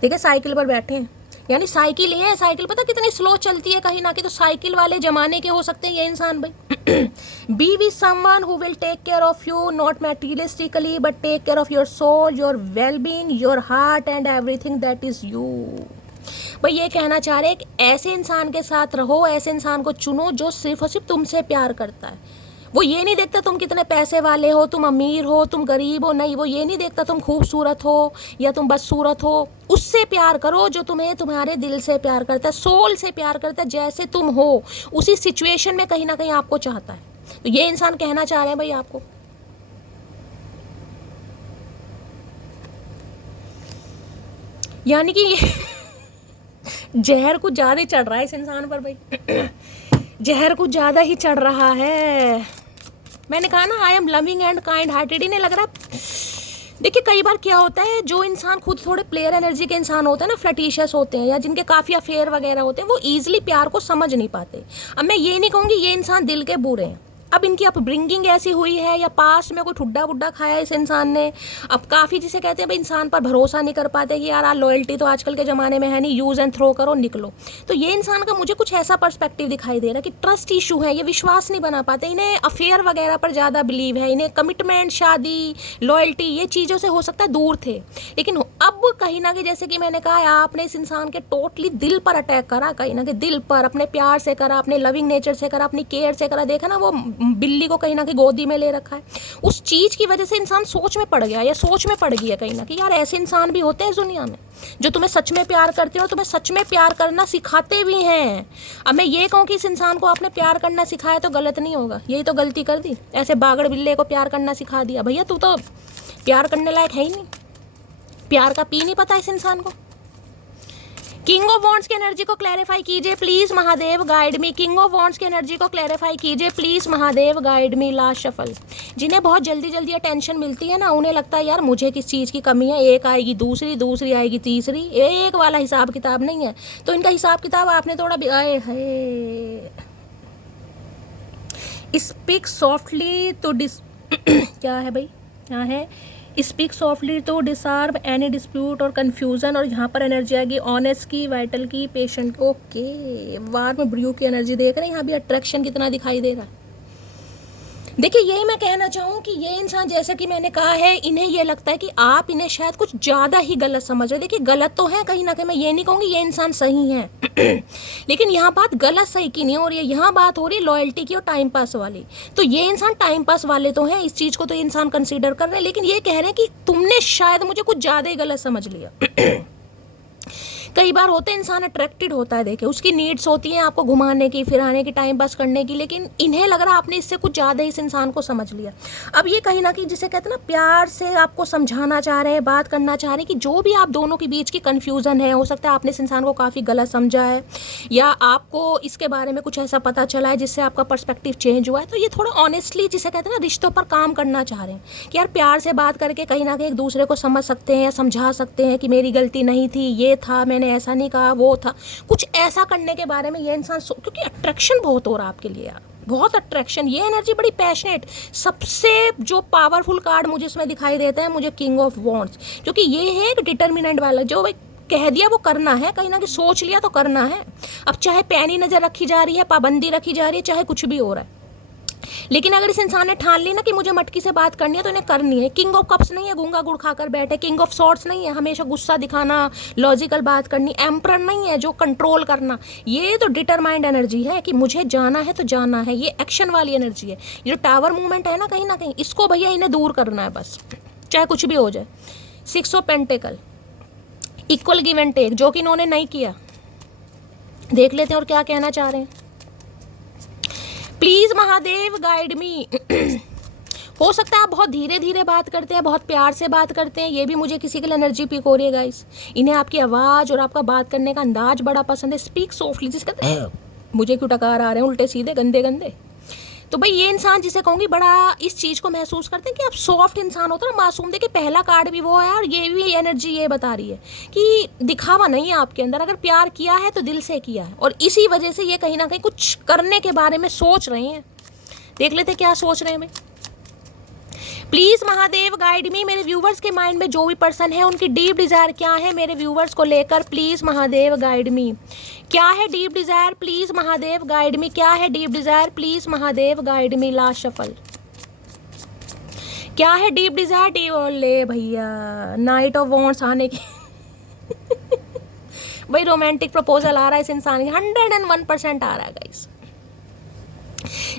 देखिए साइकिल पर बैठे हैं, यानी साइकिल ही है, साइकिल पता कितनी स्लो चलती है कहीं ना कहीं, तो साइकिल वाले जमाने के हो सकते हैं ये इंसान भाई। Be with someone who will take care of you, not materialistically but take care of your soul, your well being, your heart and everything that is you. भाई ये कहना चाह रहे हैं कि ऐसे इंसान के साथ रहो, ऐसे इंसान को चुनो जो सिर्फ और सिर्फ तुमसे प्यार करता है। वो ये नहीं देखता तुम कितने पैसे वाले हो, तुम अमीर हो, तुम गरीब हो, नहीं, वो ये नहीं देखता तुम खूबसूरत हो या तुम बदसूरत हो। उससे प्यार करो जो तुम्हें तुम्हारे दिल से प्यार करता है, सोल से प्यार करता है, जैसे तुम हो उसी सिचुएशन में कहीं ना कहीं आपको चाहता है। तो ये इंसान कहना चाह रहे हैं भाई आपको। यानी कि ये जहर कुछ ज़्यादा ही चढ़ रहा है इस इंसान पर भाई। जहर कुछ ज़्यादा ही चढ़ रहा है। मैंने कहा ना, I am loving and kind hearted ही नहीं लग रहा। देखिए कई बार क्या होता है, जो इंसान खुद थोड़े प्लेयर एनर्जी के इंसान होते हैं ना, फ्लर्टिशियस होते हैं, या जिनके काफ़ी अफेयर वगैरह होते हैं, वो ईजिली प्यार को समझ नहीं पाते। अब मैं ये नहीं कहूँगी ये इंसान दिल के बुरे हैं, अब इनकी अपब्रिंगिंग ऐसी हुई है, या पास्ट में कोई ठुड्डा बुड्डा खाया इस इंसान ने। अब काफ़ी जिसे कहते हैं भाई इंसान पर भरोसा नहीं कर पाते कि यार लॉयल्टी तो आजकल के ज़माने में है नहीं, यूज़ एंड थ्रो करो निकलो। तो ये इंसान का मुझे कुछ ऐसा पर्सपेक्टिव दिखाई दे रहा है कि ट्रस्ट इशू है, ये विश्वास नहीं बना पाते, इन्हें अफेयर वगैरह पर ज़्यादा बिलीव है, इन्हें कमिटमेंट, शादी, लॉयल्टी, ये चीज़ों से हो सकता है दूर थे। लेकिन अब कहीं ना कहीं जैसे कि मैंने कहा, आपने इस इंसान के टोटली दिल पर अटैक करा, कहीं ना कहीं दिल पर, अपने प्यार से करा, अपने लविंग नेचर से करा, अपनी केयर से करा। देखा ना वो बिल्ली को कहीं ना कि गोदी में ले रखा है, उस चीज़ की वजह से इंसान सोच में पड़ गया, या सोच में पड़ गई है कहीं ना कि यार ऐसे इंसान भी होते हैं दुनिया में जो तुम्हें सच में प्यार करते हो, तुम्हें सच में प्यार करना सिखाते भी हैं। अब मैं ये कहूँ कि इस इंसान को आपने प्यार करना सिखाया तो गलत नहीं होगा, यही तो गलती कर दी, ऐसे बागड़ बिल्ले को प्यार करना सिखा दिया। भैया तू तो प्यार करने लायक है ही नहीं, प्यार का पी नहीं पता इस इंसान को। किंग ऑफ वॉन्ड्स की एनर्जी को क्लैरिफाई कीजिए please Mahadev guide me. King of wands की एनर्जी को क्लैरिफाई कीजिए please Mahadev guide me. Last shuffle. जिन्हें बहुत जल्दी जल्दी अटेंशन मिलती है ना, उन्हें लगता है यार मुझे किस चीज़ की कमी है, एक आएगी दूसरी, दूसरी आएगी तीसरी, एक वाला हिसाब किताब नहीं है। तो इनका हिसाब किताब आपने थोड़ा भी आए है। स्पीक सॉफ्टली तो क्या है भाई, क्या है, speak softly to dissolve any dispute और कन्फ्यूज़न। और यहाँ पर एनर्जी आएगी ऑनेस्ट की, वाइटल की, पेशेंट। ओके, वार में ब्रू की एनर्जी देख रहे हैं, यहाँ भी अट्रैक्शन कितना दिखाई दे रहा है। देखिए यही मैं कहना चाहूँ कि ये इंसान, जैसा कि मैंने कहा है, इन्हें ये लगता है कि आप इन्हें शायद कुछ ज़्यादा ही गलत समझ रहे। देखिए गलत तो है कहीं ना कहीं, मैं ये नहीं कहूँगी ये इंसान सही है लेकिन यहाँ बात गलत सही की नहीं हो रही है, यहाँ बात हो रही है लॉयल्टी की और टाइम पास वाली। तो ये इंसान टाइम पास वाले तो हैं, इस चीज़ को तो ये इंसान कंसिडर कर रहे हैं, लेकिन ये कह रहे हैं कि तुमने शायद मुझे कुछ ज़्यादा ही गलत समझ लिया। कई बार होते इंसान अट्रैक्टेड होता है, देखिए उसकी नीड्स होती हैं आपको घुमाने की, फिराने की, टाइम पास करने की, लेकिन इन्हें लग रहा आपने इससे कुछ ज़्यादा ही इस इंसान को समझ लिया। अब ये कहीं ना कहीं जिसे कहते हैं ना, प्यार से आपको समझाना चाह रहे हैं, बात करना चाह रहे हैं कि जो भी आप दोनों के बीच की कन्फ्यूज़न है, हो सकता है आपने इस इंसान को काफ़ी गलत समझा है, या आपको इसके बारे में कुछ ऐसा पता चला है जिससे आपका पर्सपेक्टिव चेंज हुआ है। तो ये थोड़ा ऑनेस्टली जिसे कहते हैं ना, रिश्तों पर काम करना चाह रहे हैं कि यार प्यार से बात करके कहीं ना कहीं एक दूसरे को समझ सकते हैं या समझा सकते हैं कि मेरी गलती नहीं थी, ये था, मैंने मैंने ऐसा नहीं कहा, वो था कुछ ऐसा करने के बारे में ये इंसान क्योंकि अट्रैक्शन बहुत हो रहा है आपके लिए यार, बहुत अट्रैक्शन, ये एनर्जी बड़ी पैशनेट। सबसे जो पावरफुल कार्ड मुझे इसमें दिखाई देता है मुझे किंग ऑफ वॉन्ड्स, क्योंकि ये है एक डिटर्मिनेंट वाला, जो भाई कह दिया वो करना है, कहीं ना कहीं सोच लिया तो करना है। अब चाहे पैनी नज़र रखी जा रही है, पाबंदी रखी जा रही है, चाहे कुछ भी हो रहा है, लेकिन अगर इस इंसान ने ठान ली ना कि मुझे मटकी से बात करनी है तो इन्हें करनी है। किंग ऑफ कप्स नहीं है गूंगा गुड़ खाकर बैठे, किंग ऑफ सॉर्ड्स नहीं है हमेशा गुस्सा दिखाना, लॉजिकल बात करनी, एम्परर नहीं है जो कंट्रोल करना। ये तो डिटरमाइंड एनर्जी है कि मुझे जाना है तो जाना है, ये एक्शन वाली एनर्जी है। ये जो टावर मूवमेंट है ना कहीं इसको भैया इन्हें दूर करना है बस, चाहे कुछ भी हो जाए। 6 of pentacles, equal give and take, जो कि इन्होंने नहीं किया। देख लेते हैं और क्या कहना चाह रहे हैं। प्लीज महादेव गाइड मी। हो सकता है आप बहुत धीरे धीरे बात करते हैं, बहुत प्यार से बात करते हैं, ये भी मुझे किसी के लिए एनर्जी पिक हो रही है गाइस। इन्हें आपकी आवाज़ और आपका बात करने का अंदाज बड़ा पसंद है। स्पीक सॉफ्टली, जिसका मुझे क्यों टकार आ रहे हैं उल्टे सीधे गंदे गंदे। तो भाई ये इंसान जिसे कहूँगी बड़ा इस चीज़ को महसूस करते हैं कि आप सॉफ्ट इंसान होते हैं ना, मासूम। देखिए पहला कार्ड भी वो है और ये भी एनर्जी ये बता रही है कि दिखावा नहीं है आपके अंदर, अगर प्यार किया है तो दिल से किया है, और इसी वजह से ये कहीं ना कहीं कुछ करने के बारे में सोच रहे हैं। देख लेते क्या सोच रहे हैं। मैं प्लीज़ महादेव गाइड मी, मेरे व्यूवर्स के माइंड में जो भी पर्सन है उनकी डीप डिज़ायर क्या है मेरे व्यूवर्स को लेकर, प्लीज़ महादेव गाइड मी। क्या है deep desire, please Mahadev guide मी, क्या है deep desire, please Mahadev guide me. Last shuffle, क्या है डीप डिज़ायर, ले भैया नाइट ऑफ वॉन्ड्स आने की भाई रोमांटिक प्रपोजल आ रहा है इस इंसान की, 101% आ रहा है गाइस।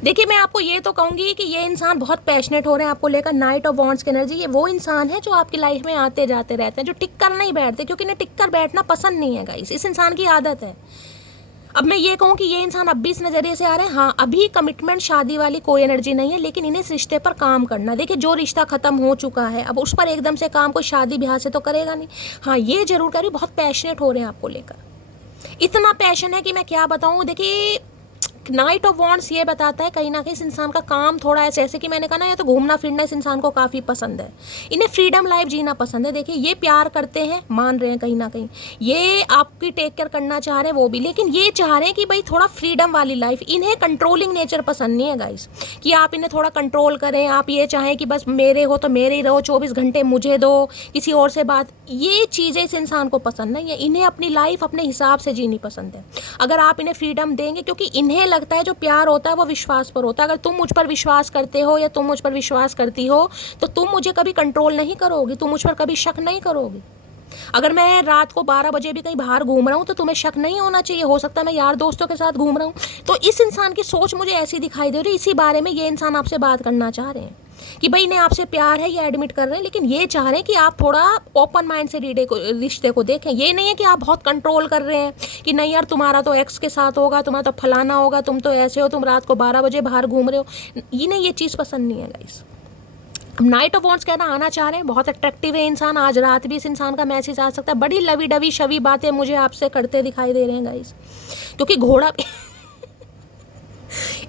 देखिए मैं आपको ये तो कहूँगी कि ये इंसान बहुत पैशनेट हो रहे हैं आपको लेकर। नाइट ऑफ वॉन्ड्स की एनर्जी, ये वो इंसान है जो आपकी लाइफ में आते जाते रहते हैं, जो टिक कर नहीं बैठते, क्योंकि इन्हें टिक कर बैठना पसंद नहीं है गाइस, इस इंसान की आदत है। अब मैं ये कहूँ कि ये इंसान अब भी इस नज़रिए से आ रहे हैं, हाँ अभी कमिटमेंट शादी वाली कोई एनर्जी नहीं है, लेकिन इन्हें इस रिश्ते पर काम करना। देखिए जो रिश्ता ख़त्म हो चुका है अब उस पर एकदम से काम कोई शादी ब्याह से तो करेगा नहीं। हाँ ये जरूर कह रही, बहुत पैशनेट हो रहे हैं आपको लेकर, इतना पैशन है कि मैं क्या बताऊँ। देखिए नाइट ऑफ वॉन्ड्स ये बताता है कहीं ना कहीं इस इंसान का काम थोड़ा ऐसे, जैसे कि मैंने कहा ना, या तो घूमना फिरना इस इंसान को काफ़ी पसंद है, इन्हें फ्रीडम लाइफ जीना पसंद है। देखिए ये प्यार करते हैं, मान रहे हैं कहीं ना कहीं, ये आपकी टेक केयर करना चाह रहे हैं वो भी, लेकिन ये चाह रहे हैं कि भाई थोड़ा फ्रीडम वाली लाइफ। इन्हें कंट्रोलिंग नेचर पसंद नहीं है गाइस, कि आप इन्हें थोड़ा कंट्रोल करें, आप ये चाहें कि बस मेरे हो तो मेरे ही रहो, 24 घंटे मुझे दो, किसी और से बात, ये चीज़ें इस इंसान को पसंद नहीं है। इन्हें अपनी लाइफ अपने हिसाब से जीनी पसंद है। अगर आप इन्हें फ्रीडम देंगे, क्योंकि इन्हें लगता है जो प्यार होता है वो विश्वास पर होता है। अगर तुम मुझ पर विश्वास करते हो या तुम मुझ पर विश्वास करती हो तो तुम मुझे कभी कंट्रोल नहीं करोगी, तुम मुझ पर कभी शक नहीं करोगी। अगर मैं रात को 12 बजे भी कहीं बाहर घूम रहा हूँ तो तुम्हें शक नहीं होना चाहिए, हो सकता है मैं यार दोस्तों के साथ घूम रहा हूँ। तो इस इंसान की सोच मुझे ऐसी दिखाई दे रही है, इसी बारे में ये इंसान आपसे बात करना चाह रहे हैं कि भाई इन्हें आपसे प्यार है, ये एडमिट कर रहे हैं, लेकिन ये चाह रहे हैं कि आप थोड़ा ओपन माइंड से रिश्ते को देखें। ये नहीं है कि आप बहुत कंट्रोल कर रहे हैं कि नहीं यार तुम्हारा तो एक्स के साथ होगा, तुम्हारा तो फलाना होगा, तुम तो ऐसे हो, तुम रात को 12 बजे बाहर घूम रहे हो। इन्हें ये चीज़ पसंद नहीं है गाइस। नाइट ऑफ वॉन्ड्स कहना आना चाह रहे हैं, बहुत अट्रैक्टिव है इंसान, आज रात भी इस इंसान का मैसेज आ सकता है। बड़ी लवी डवी शवी बातें मुझे आपसे करते दिखाई दे रहे हैं गाइस, क्योंकि घोड़ा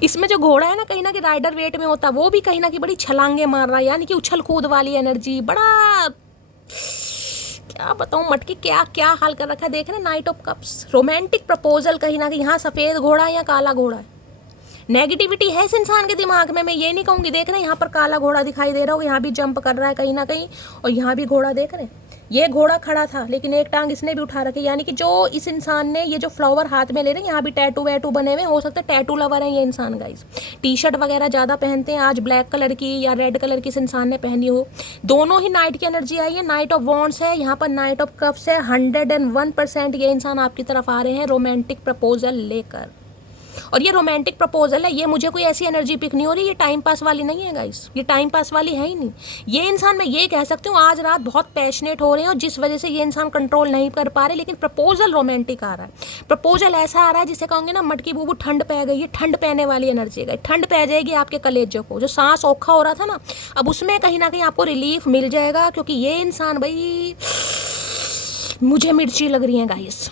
इसमें जो घोड़ा है ना कहीं ना कि राइडर वेट में होता है, वो भी कहीं ना कि बड़ी छलांगे मार रहा है, यानी कि उछल कूद वाली एनर्जी, बड़ा क्या बताऊँ मटकी क्या क्या हाल कर रखा है। देख रहे हैं night of cups, romantic proposal कहीं ना कहीं, यहाँ सफ़ेद घोड़ा है या काला घोड़ा है, नेगेटिविटी है इस इंसान के दिमाग में। मैं ये नहीं कहूँगी, देख रहे हैं यहाँ पर काला घोड़ा दिखाई दे रहा हो, यहाँ भी जंप कर रहा है कहीं ना कहीं, और यहाँ भी घोड़ा देख रहे हैं, ये घोड़ा खड़ा था लेकिन एक टांग इसने भी उठा रखी, यानी कि जो इस इंसान ने ये जो फ्लावर हाथ में ले रहे हैं, यहाँ भी टैटू वैटू बने हुए, हो सकता है टैटू लवर है ये इंसान गाइस। टी शर्ट वगैरह ज़्यादा पहनते हैं, आज ब्लैक कलर की या रेड कलर की इस इंसान ने पहनी हो। दोनों ही नाइट की एनर्जी आई है, नाइट ऑफ वॉन्ड्स है, यहाँ पर नाइट ऑफ कप्स है। 101% ये इंसान आपकी तरफ आ रहे हैं रोमांटिक प्रपोजल लेकर, और ये रोमांटिक प्रपोजल है, ये मुझे कोई ऐसी एनर्जी पिक नहीं हो रही, ये टाइम पास वाली नहीं है गाइस, ये टाइम पास वाली है ही नहीं। ये इंसान मैं ये कह सकती हूँ आज रात बहुत पैशनेट हो रहे हैं, और जिस वजह से ये इंसान कंट्रोल नहीं कर पा रहे, लेकिन प्रपोजल रोमांटिक आ रहा है। प्रपोजल ऐसा आ रहा है जिसे कहूँगे ना मटकी बूबू ठंड पै गई, ये ठंड पैने वाली एनर्जी गई, ठंड पै जाएगी आपके कलेजों को, जो सांस औखा हो रहा था ना अब उसमें कहीं ना कहीं आपको रिलीफ मिल जाएगा, क्योंकि ये इंसान भाई मुझे मिर्ची लग रही है guys.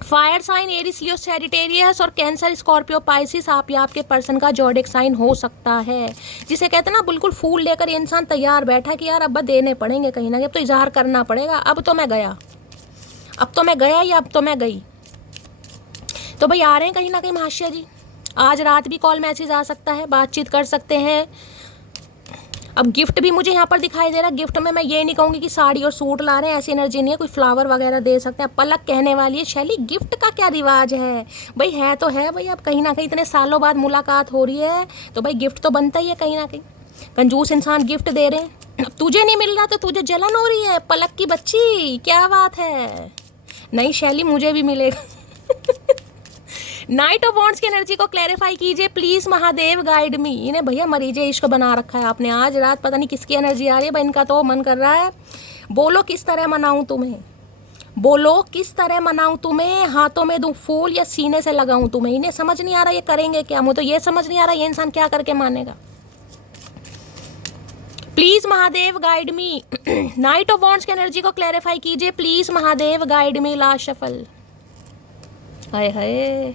Fire sign Aries Leo Sagittarius और कैंसर स्कॉर्पियो पाइसिस आप या आपके पर्सन का जॉडिक साइन हो सकता है, जिसे कहते हैं ना बिल्कुल फूल लेकर ये इंसान तैयार बैठा कि यार अब देने पड़ेंगे कहीं ना कहीं, अब तो इजहार करना पड़ेगा, अब तो मैं गया, अब तो मैं गया या अब तो मैं गई। तो भाई आ रहे हैं कहीं ना कहीं महाशय जी, आज रात भी कॉल मैसेज आ सकता है, बातचीत कर सकते हैं। अब गिफ्ट भी मुझे यहाँ पर दिखाई दे रहा है। गिफ्ट में मैं ये नहीं कहूँगी कि साड़ी और सूट ला रहे हैं, ऐसी एनर्जी नहीं है। कोई फ्लावर वगैरह दे सकते हैं। पलक कहने वाली है, शैली गिफ्ट का क्या रिवाज है भाई? है तो है भाई, अब कहीं ना कहीं इतने सालों बाद मुलाकात हो रही है तो भाई गिफ्ट तो बनता ही है कहीं ना कहीं। कंजूस इंसान गिफ्ट दे रहे हैं। अब तुझे नहीं मिल रहा तो तुझे जलन हो रही है, पलक की बच्ची, क्या बात है? नहीं शैली, मुझे भी मिलेगा। नाइट ऑफ वॉन्ड्स की एनर्जी को क्लैरिफाई कीजिए प्लीज महादेव, गाइड मी। इन्हें भैया मरीजे इश्क बना रखा है आपने। आज रात पता नहीं किसकी एनर्जी आ रही है भाई, इनका तो मन कर रहा है बोलो किस तरह मनाऊं तुम्हें, बोलो किस तरह मनाऊं तुम्हें, हाथों में दूं फूल या सीने से लगाऊं तुम्हें। इन्हें समझ नहीं आ रहा ये करेंगे क्या, मुझे तो ये समझ नहीं आ रहा ये इंसान क्या करके मानेगा। Please Mahadev guide me. Knight of wands की एनर्जी को क्लैरिफाई कीजिए please Mahadev, guide me. Last shuffle. हाय हाय,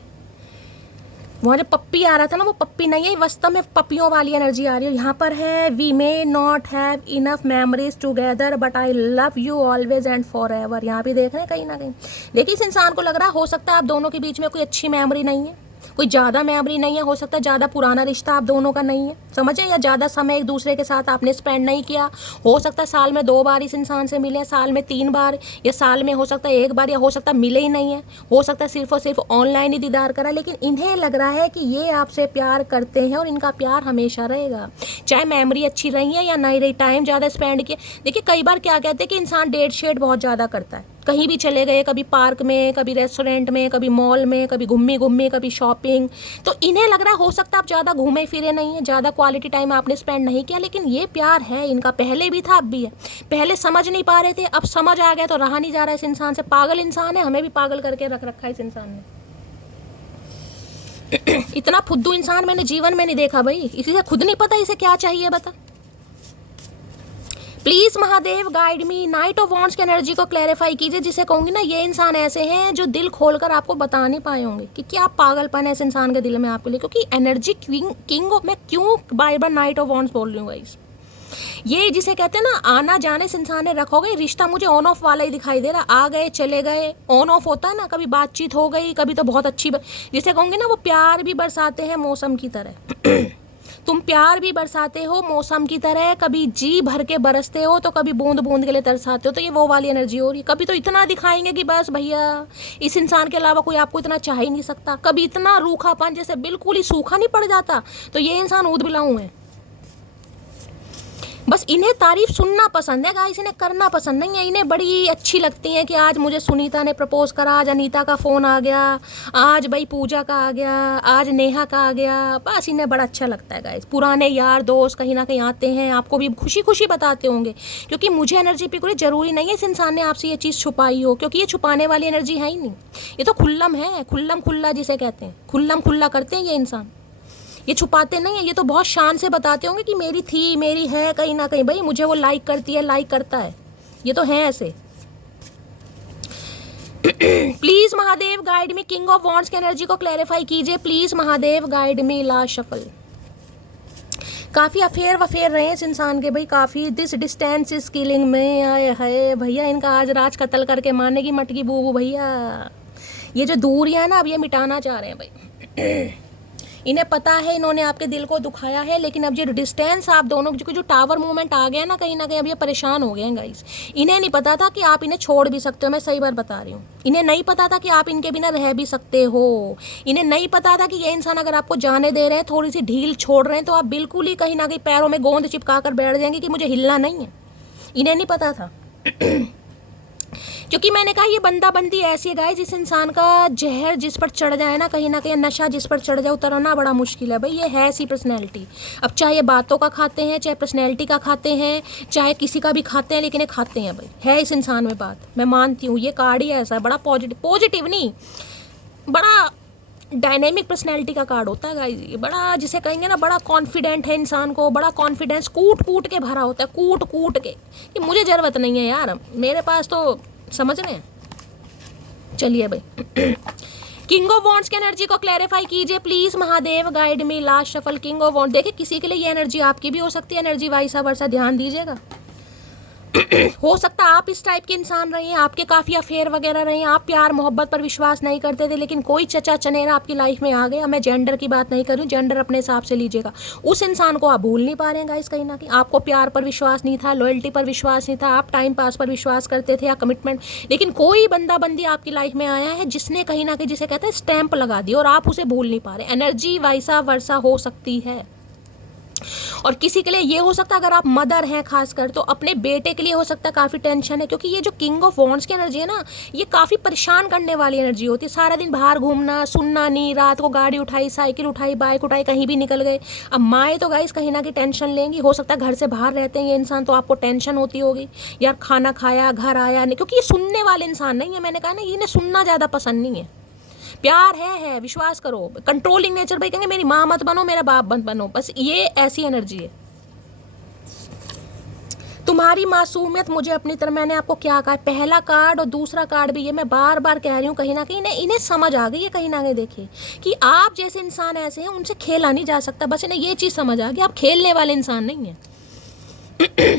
वहाँ जो पप्पी आ रहा था ना वो पप्पी नहीं है, वास्तव में पपियों वाली एनर्जी आ रही है। यहाँ पर है we may not have enough memories together but I love you always and forever. यहाँ भी देख रहे हैं कहीं ना कहीं। देखिए इस इंसान को लग रहा है हो सकता है आप दोनों के बीच में कोई अच्छी मेमोरी नहीं है, कोई ज़्यादा मेमोरी नहीं है। हो सकता है ज़्यादा पुराना रिश्ता आप दोनों का नहीं है, समझे, या ज़्यादा समय एक दूसरे के साथ आपने स्पेंड नहीं किया। हो सकता है साल में 2 बार इस इंसान से मिले, साल में 3 बार, या साल में हो सकता है 1 बार, या हो सकता है मिले ही नहीं है। हो सकता है सिर्फ और सिर्फ ऑनलाइन ही दीदार करा। लेकिन इन्हें लग रहा है कि ये आपसे प्यार करते हैं और इनका प्यार हमेशा रहेगा, चाहे मेमोरी अच्छी रही है या नहीं रही, टाइम ज़्यादा स्पेंड किया। देखिए कई बार क्या कहते हैं कि इंसान डेट शेड बहुत ज़्यादा करता है। कहीं भी चले गए, कभी पार्क में, कभी रेस्टोरेंट में, कभी मॉल में, कभी घूमी कभी शॉपिंग। तो इन्हें लग रहा है हो सकता है आप ज़्यादा घूमे फिरे नहीं है, ज़्यादा क्वालिटी टाइम आपने स्पेंड नहीं किया, लेकिन ये प्यार है इनका, पहले भी था अब भी है। पहले समझ नहीं पा रहे थे, अब समझ आ गया तो रहा नहीं जा रहा इस इंसान से। पागल इंसान है, हमें भी पागल करके रख रखा है इस इंसान ने। इतना फुद्दू इंसान मैंने जीवन में नहीं देखा भाई, इसी से खुद नहीं पता इसे क्या चाहिए बता। Please Mahadev guide me. Knight of wands की एनर्जी को क्लैरिफाई कीजिए, जिसे कहूंगी ना ये इंसान ऐसे हैं जो दिल खोलकर आपको बता नहीं पाए होंगे कि क्या पागलपन है इस इंसान के दिल में आपके लिए। क्योंकि एनर्जी किंग ऑफ, मैं क्यों बार बार नाइट ऑफ वॉन्ड्स बोल रही हूँ गाइस, ये जिसे कहते हैं ना आना जाने इस इंसान ने रखोगे। रिश्ता मुझे ऑन ऑफ वाला ही दिखाई दे रहा, आ गए चले गए, ऑन ऑफ होता है ना, कभी बातचीत हो गई, कभी तो बहुत अच्छी जिसे कहूंगी ना वो प्यार भी बरसाते हैं मौसम की तरह। तुम प्यार भी बरसाते हो मौसम की तरह, कभी जी भर के बरसते हो तो कभी बूंद बूंद के लिए तरसाते हो। तो ये वो वाली एनर्जी हो रही है। कभी तो इतना दिखाएंगे कि बस भैया इस इंसान के अलावा कोई आपको इतना चाह ही नहीं सकता। कभी इतना रूखापन जैसे बिल्कुल ही सूखा नहीं पड़ जाता, तो ये इंसान ऊद बिलाऊ है। बस इन्हें तारीफ सुनना पसंद है गाइस, इन्हें करना पसंद नहीं है। इन्हें बड़ी अच्छी लगती है कि आज मुझे सुनीता ने प्रपोज करा, आज अनीता का फ़ोन आ गया, आज भाई पूजा का आ गया, आज नेहा का आ गया। बस इन्हें बड़ा अच्छा लगता है गाइस। पुराने यार दोस्त कहीं ना कहीं आते हैं, आपको भी खुशी खुशी बताते होंगे। क्योंकि मुझे एनर्जी पे कोई ज़रूरी नहीं है इस इंसान ने आपसे ये चीज़ छुपाई हो, क्योंकि ये छुपाने वाली एनर्जी है ही नहीं। ये तो खुल्लम है, खुल्लम खुल्ला जिसे कहते हैं, खुल्लम खुल्ला करते हैं ये इंसान। ये छुपाते नहीं है, ये तो बहुत शान से बताते होंगे कि मेरी थी, मेरी है, कहीं ना कहीं भाई मुझे वो लाइक करती है, लाइक करता है। ये तो है ऐसे। Please Mahadev guide me. King of wands की एनर्जी को क्लैरिफाई कीजिए please Mahadev, guide me. Last shuffle. काफ़ी अफेयर वफेयर रहे हैं इस इंसान के भाई, काफ़ी। दिस डिस्टेंस इज किलिंग में। आए हाय भैया, इनका आज राज कत्ल करके मारने की मटकी बूबू भैया। ये जो दूरियां है ना अब ये मिटाना चाह रहे हैं भाई। इन्हें पता है इन्होंने आपके दिल को दुखाया है, लेकिन अब जो डिस्टेंस आप दोनों जो टावर मूवमेंट आ गया ना कहीं अब ये परेशान हो गए हैं गाइस। इन्हें नहीं पता था कि आप इन्हें छोड़ भी सकते हो, मैं सही बात बता रही हूँ। इन्हें नहीं पता था कि आप इनके बिना रह भी सकते हो। इन्हें नहीं पता था कि ये इंसान अगर आपको जाने दे रहे हैं, थोड़ी सी ढील छोड़ रहे हैं, तो आप बिल्कुल ही कहीं ना कहीं पैरों में गोंद चिपका कर बैठ जाएंगे कि मुझे हिलना नहीं है। इन्हें नहीं पता था। क्योंकि मैंने कहा ये बंदा बंदी ऐसी है गाइस, इस इंसान का जहर जिस पर चढ़ जाए ना कहीं नशा जिस पर चढ़ जाए, उतरना बड़ा मुश्किल है भाई। ये है ऐसी पर्सनैलिटी। अब चाहे ये बातों का खाते हैं, चाहे पर्सनैलिटी का खाते हैं, चाहे किसी का भी खाते हैं, लेकिन ये खाते हैं भाई। है इस इंसान में बात, मैं मानती हूँ। ये कार्ड ही ऐसा है, बड़ा पॉजिटिव नहीं, बड़ा डायनेमिक पर्सनैलिटी का कार्ड होता है गाइस। ये बड़ा जिसे कहेंगे ना बड़ा कॉन्फिडेंट है इंसान को, बड़ा कॉन्फिडेंस कूट कूट के भरा होता है, कूट कूट के कि मुझे ज़रूरत नहीं है यार, मेरे पास तो, समझ रहे हैं। चलिए भाई। किंग ऑफ वॉन्ड्स की एनर्जी को क्लैरिफाई कीजिए please Mahadev, guide me. Last shuffle. King of wand. देखिए किसी के लिए ये एनर्जी आपकी भी हो सकती है, एनर्जी वाइसा वर्सा, ध्यान दीजिएगा। हो सकता है आप इस टाइप के इंसान रहे हैं, आपके काफ़ी अफेयर वगैरह रहे हैं, आप प्यार मोहब्बत पर विश्वास नहीं करते थे, लेकिन कोई चचा चनेरा आपकी लाइफ में आ गया। मैं जेंडर की बात नहीं कर रही हूँ, जेंडर अपने हिसाब से लीजिएगा। उस इंसान को आप भूल नहीं पा रहे हैं गाइस, कहीं ना कहीं आपको प्यार पर विश्वास नहीं था, लॉयल्टी पर विश्वास नहीं था, आप टाइम पास पर विश्वास करते थे या कमिटमेंट, लेकिन कोई बंदा बंदी आपकी लाइफ में आया है जिसने कहीं ना कहीं, जिसे कहते हैं स्टैंप लगा दी, और आप उसे भूल नहीं पा रहे। एनर्जी वैसा वर्षा हो सकती है। और किसी के लिए ये हो सकता है, अगर आप मदर हैं खासकर, तो अपने बेटे के लिए हो सकता है काफ़ी टेंशन है, क्योंकि ये जो किंग ऑफ वॉन्ड्स की एनर्जी है ना, ये काफ़ी परेशान करने वाली एनर्जी होती है। सारा दिन बाहर घूमना, सुनना नहीं, रात को गाड़ी उठाई, साइकिल उठाई, बाइक उठाई, कहीं भी निकल गए। अब माएँ तो गाइस कहीं ना कहीं टेंशन लेंगी। हो सकता है घर से बाहर रहते हैं ये इंसान, तो आपको टेंशन होती होगी यार, खाना खाया, घर आया नहीं, क्योंकि ये सुनने वाले इंसान नहीं है। मैंने कहा ना, इन्हें सुनना ज़्यादा पसंद नहीं है। प्यार है, विश्वास करो। कंट्रोलिंग नेचर भाई कहेंगे मेरी माँ मत बनो, मेरा बाप मत बनो, बस ये ऐसी एनर्जी है। तुम्हारी मासूमियत मुझे अपनी तरह, मैंने आपको क्या कहा, पहला कार्ड और दूसरा कार्ड भी, ये मैं बार बार कह रही हूँ, कहीं ना कहीं इन्हें समझ आ गई है, कहीं ना कहीं देखिए कि आप जैसे इंसान ऐसे हैं, उनसे खेला नहीं जा सकता। बस इन्हें ये चीज़ समझ आ गई, आप खेलने वाले इंसान नहीं हैं।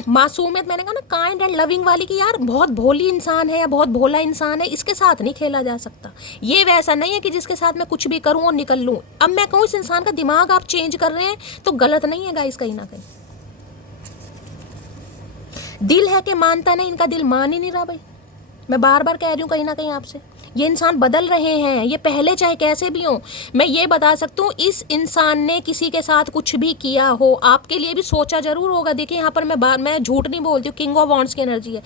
मासूमियत, मैंने कहा ना, काइंड एंड लविंग वाली, कि यार बहुत भोली इंसान है या बहुत भोला इंसान है, इसके साथ नहीं खेला जा सकता। ये वैसा नहीं है कि जिसके साथ मैं कुछ भी करूं और निकल लूं। अब मैं कहूँ इस इंसान का दिमाग आप चेंज कर रहे हैं तो गलत नहीं है गाइस, कहीं ना कहीं। दिल है कि मानता नहीं, इनका दिल मान ही नहीं रहा भाई। मैं बार बार कह रही हूँ कहीं ना कहीं आपसे, ये इंसान बदल रहे हैं। ये पहले चाहे कैसे भी हो, मैं ये बता सकता हूँ, इस इंसान ने किसी के साथ कुछ भी किया हो, आपके लिए भी सोचा जरूर होगा। देखिए यहाँ पर मैं झूठ नहीं बोलती हूँ, किंग ऑफ वॉन्ड्स की एनर्जी है।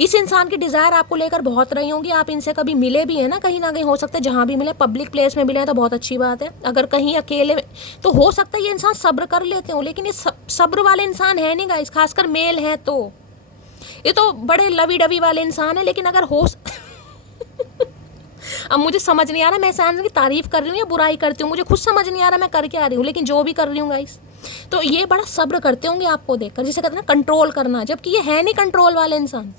इस इंसान की डिज़ायर आपको लेकर बहुत रही होंगी। आप इनसे कभी मिले भी हैं ना, कहीं ना कहीं हो सकता है, जहाँ भी मिले, पब्लिक प्लेस में मिले हैं तो बहुत अच्छी बात है। अगर कहीं अकेले में, तो हो सकता है ये इंसान सब्र कर लेते हो, लेकिन ये सब्र वाले इंसान है नहीं गाइस, खासकर मेल हैं तो। ये तो बड़े लवी डवी वाले इंसान है, लेकिन अगर हो अब मुझे समझ नहीं आ रहा मैं इंसान की तारीफ कर रही हूँ या बुराई करती हूँ, मुझे खुद समझ नहीं आ रहा मैं कर क्या रही हूँ, लेकिन जो भी कर रही हूँ गाइस, तो ये बड़ा सब्र करते होंगे आपको देखकर, जिसे कहते हैं ना कंट्रोल करना, जबकि ये है नहीं कंट्रोल वाले इंसान।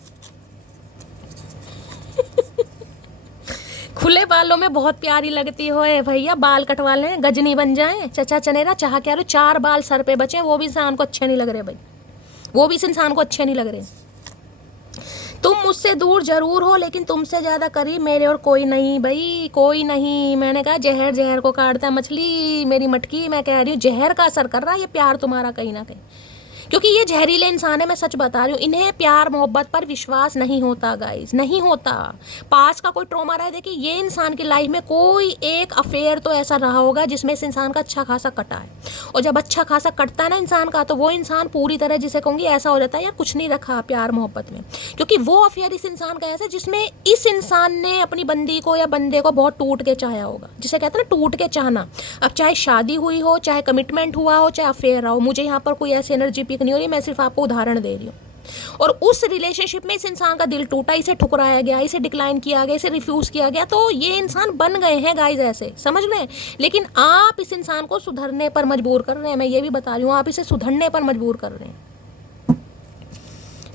खुले बालों में बहुत प्यारी लगती हो भैया, बाल कटवा लें, गजनी बन जाएं, चचा चनेरा चाह क्या लो, 4 बाल सर पे बचे, वो भी इंसान को अच्छे नहीं लग रहे भाई, वो भी इस इंसान को अच्छे नहीं लग रहे। तुम मुझसे दूर जरूर हो, लेकिन तुमसे ज़्यादा करीब मेरे और कोई नहीं भाई, कोई नहीं। मैंने कहा जहर जहर को काटता मछली, मेरी मटकी, मैं कह रही हूँ जहर का असर कर रहा है ये प्यार तुम्हारा कहीं ना कहीं, क्योंकि ये जहरीले इंसान है। मैं सच बता रही हूँ, इन्हें प्यार मोहब्बत पर विश्वास नहीं होता गाइस, नहीं होता। पास का कोई ट्रॉमा रहा है, देखिए ये इंसान की लाइफ में कोई एक अफेयर तो ऐसा रहा होगा जिसमें इस इंसान का अच्छा खासा कटा है, और जब अच्छा खासा कटता है ना इंसान का, तो वो इंसान पूरी तरह, जिसे कहूँगी, ऐसा हो जाता है यार कुछ नहीं रखा प्यार मोहब्बत में, क्योंकि वो अफेयर इस इंसान का ऐसा है जिसमें इस इंसान ने अपनी बंदी को या बंदे को बहुत टूट के चाहा होगा, जिसे कहते हैं ना टूट के चाहना। अब चाहे शादी हुई हो, चाहे कमिटमेंट हुआ हो, चाहे अफेयर रहा हो, मुझे यहाँ पर कोई ऐसी एनर्जी पिक नहीं हो रही, मैं सिर्फ आपको उदाहरण दे रही हूँ। और उस रिलेशनशिप में इस इंसान का दिल टूटा, इसे ठुकराया गया, इसे डिक्लाइन किया गया, इसे रिफ्यूज़ किया गया, तो ये इंसान बन गए हैं गाइस ऐसे, समझ रहे हैं। लेकिन आप इस इंसान को सुधरने पर मजबूर कर रहे हैं, मैं ये भी बता रही हूँ, आप इसे सुधरने पर मजबूर कर रहे हैं।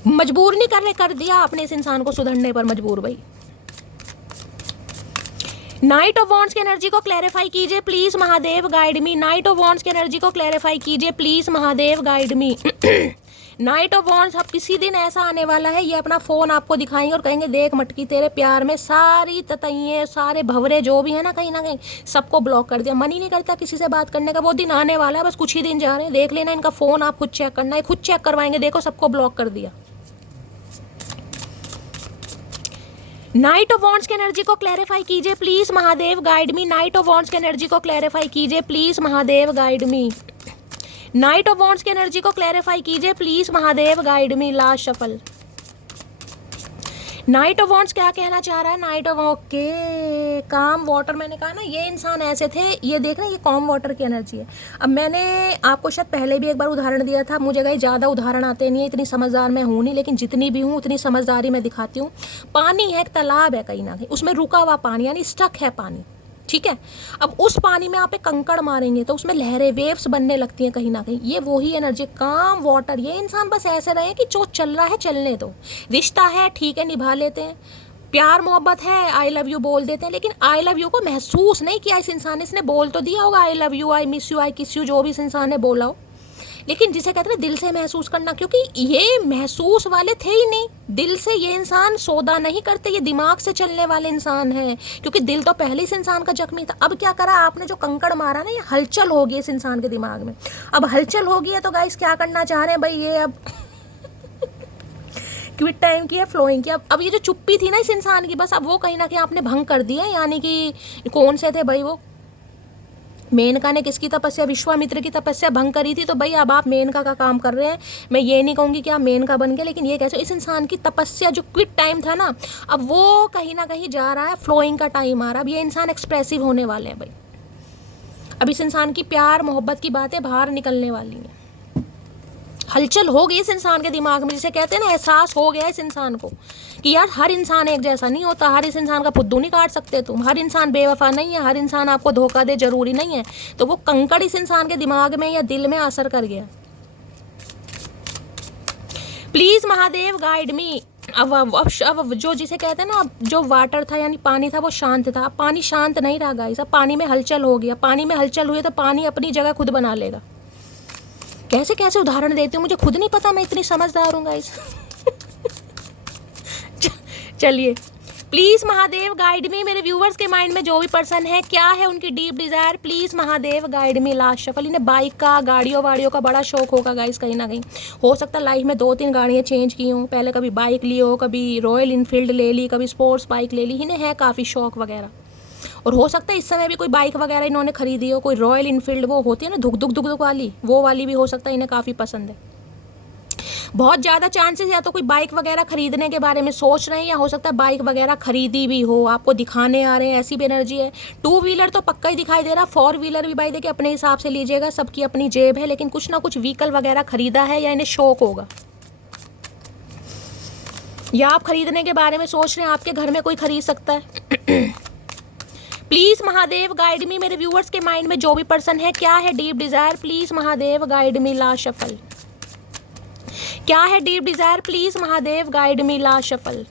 मजबूर नहीं कर रहे, कर दिया आपने इस इंसान को सुधरने पर मजबूर भाई। नाइट ऑफ वॉन्ड्स की एनर्जी को क्लैरिफाई कीजिए please, Mahadev guide me. Knight of wands की एनर्जी को क्लैरिफाई कीजिए please, Mahadev guide me. Knight of wands, अब किसी दिन ऐसा आने वाला है, ये अपना फ़ोन आपको दिखाएंगे और कहेंगे देख मटकी, तेरे प्यार में सारी ततैये, सारे भंवरे जो भी है ना कहीं सबको ब्लॉक कर दिया, मन ही नहीं करता किसी से बात करने का। वो दिन आने वाला है, बस कुछ ही दिन जा रहे हैं, देख लेना। इनका फ़ोन आप खुद चेक करना है, खुद चेक करवाएंगे, देखो सबको ब्लॉक कर दिया। नाइट ऑफ वॉन्ड्स की एनर्जी को क्लैरिफाई कीजिए please, Mahadev guide me. Knight of wands की एनर्जी को क्लैरिफाई कीजिए please, Mahadev guide me. Knight of wands की एनर्जी को क्लैरिफाई कीजिए please, Mahadev guide me. Last shuffle. Night of wands क्या कहना चाह रहा है? नाइट ऑफ, ओके, काम वाटर, मैंने कहा ना ये इंसान ऐसे थे, ये देख रहे हैं, ये कॉम वाटर की एनर्जी है। अब मैंने आपको शायद पहले भी एक बार उदाहरण दिया था, मुझे कहीं ज़्यादा उदाहरण आते नहीं है, इतनी समझदार मैं हूँ नहीं, लेकिन जितनी भी हूँ उतनी समझदारी मैं दिखाती हूँ। पानी है, एक तालाब है कहीं ना कहीं, उसमें रुका हुआ पानी, यानी स्टक है पानी, ठीक है। अब उस पानी में आप एक कंकड़ मारेंगे तो उसमें लहरें, वेव्स बनने लगती हैं कहीं ना कहीं, ये वही एनर्जी, काम वाटर। ये इंसान बस ऐसे रहे कि जो चल रहा है चलने दो, रिश्ता है ठीक है निभा लेते हैं, प्यार मोहब्बत है, आई लव यू बोल देते हैं, लेकिन आई लव यू को महसूस नहीं किया इस इंसान ने। इसने बोल तो दिया होगा I love you, I miss you, I kiss you, जो भी इस इंसान ने बोला हो, लेकिन जिसे कहते हैं दिल से महसूस करना, क्योंकि ये महसूस वाले थे ही नहीं, दिल से ये इंसान सौदा नहीं करते, ये दिमाग से चलने वाले इंसान है, क्योंकि दिल तो पहले इस इंसान का जख्मी था। अब क्या करा आपने, जो कंकड़ मारा ना, ये हलचल होगी इस इंसान के दिमाग में। अब हलचल होगी है तो गाइस क्या करना चाह रहे हैं भाई, ये अब क्विट टाइम की है, फ्लोइंग की। अब ये जो चुप्पी थी ना इस इंसान की, बस अब वो कहीं ना कहीं आपने भंग कर दिया। यानी कि कौन से थे भाई वो, मेनका ने किसकी तपस्या, विश्वामित्र की तपस्या भंग करी थी, तो भाई अब आप मेनका का काम कर रहे हैं। मैं ये नहीं कहूँगी कि आप मेनका बन गए, लेकिन ये कैसे इस इंसान की तपस्या जो क्विट टाइम था ना, अब वो कहीं ना कहीं जा रहा है, फ्लोइंग का टाइम आ रहा है। अब ये इंसान एक्सप्रेसिव होने वाले हैं भाई। अब इस इंसान की प्यार मोहब्बत की बातें बाहर निकलने वाली हैं। हलचल हो गई इस इंसान के दिमाग में, जिसे कहते हैं ना एहसास हो गया इस इंसान को कि यार हर इंसान एक जैसा नहीं होता, हर इस इंसान का फुद्दू नहीं काट सकते तुम, हर इंसान बेवफा नहीं है, हर इंसान आपको धोखा दे जरूरी नहीं है। तो वो कंकड़ इस इंसान के दिमाग में या दिल में असर कर गया। प्लीज महादेव गाइड मी। अब जो जिसे कहते हैं ना, जो वाटर था यानी पानी था वो शांत था, पानी शांत नहीं रहा गाइस, अब पानी में हलचल हो गया। पानी में हलचल हुई तो पानी अपनी जगह खुद बना लेगा। कैसे कैसे उदाहरण देती हूँ मुझे खुद नहीं पता, मैं इतनी समझदार हूँ गाइस। चलिए, प्लीज महादेव गाइड मी। मेरे व्यूवर्स के माइंड में जो भी पर्सन है, क्या है उनकी deep desire, please Mahadev guide me. Last shuffle. इन्हें बाइक का, गाड़ियों वाड़ियों का बड़ा शौक होगा गाइस, कहीं ना कहीं हो सकता है लाइफ में 2-3 गाड़ियाँ चेंज की हूँ, पहले कभी बाइक ली हो, कभी रॉयल इनफील्ड ले ली, कभी स्पोर्ट्स बाइक ले ली, इन्हें है काफ़ी शौक वगैरह। और हो सकता है इस समय भी कोई बाइक वगैरह इन्होंने खरीदी हो, कोई रॉयल इनफील्ड वो होती है ना धुक धुक धुक धुक वाली, वो वाली भी हो सकता है इन्हें काफ़ी पसंद है। बहुत ज़्यादा चांसेस या तो कोई बाइक वगैरह खरीदने के बारे में सोच रहे हैं, या हो सकता है बाइक वगैरह खरीदी भी हो, आपको दिखाने आ रहे हैं, ऐसी भी एनर्जी है। 2 व्हीलर तो पक्का ही दिखाई दे रहा, 4 व्हीलर भी भाई देखिए अपने हिसाब से लीजिएगा, सबकी अपनी जेब है, लेकिन कुछ ना कुछ व्हीकल वगैरह खरीदा है या इन्हें शौक होगा, या आप खरीदने के बारे में सोच रहे हैं, आपके घर में कोई खरीद सकता है। प्लीज महादेव गाइड मी। मेरे व्यूअर्स के माइंड में जो भी पर्सन है, क्या है deep desire, please Mahadev guide me. Last shuffle. क्या है deep desire, please Mahadev guide me. Last shuffle.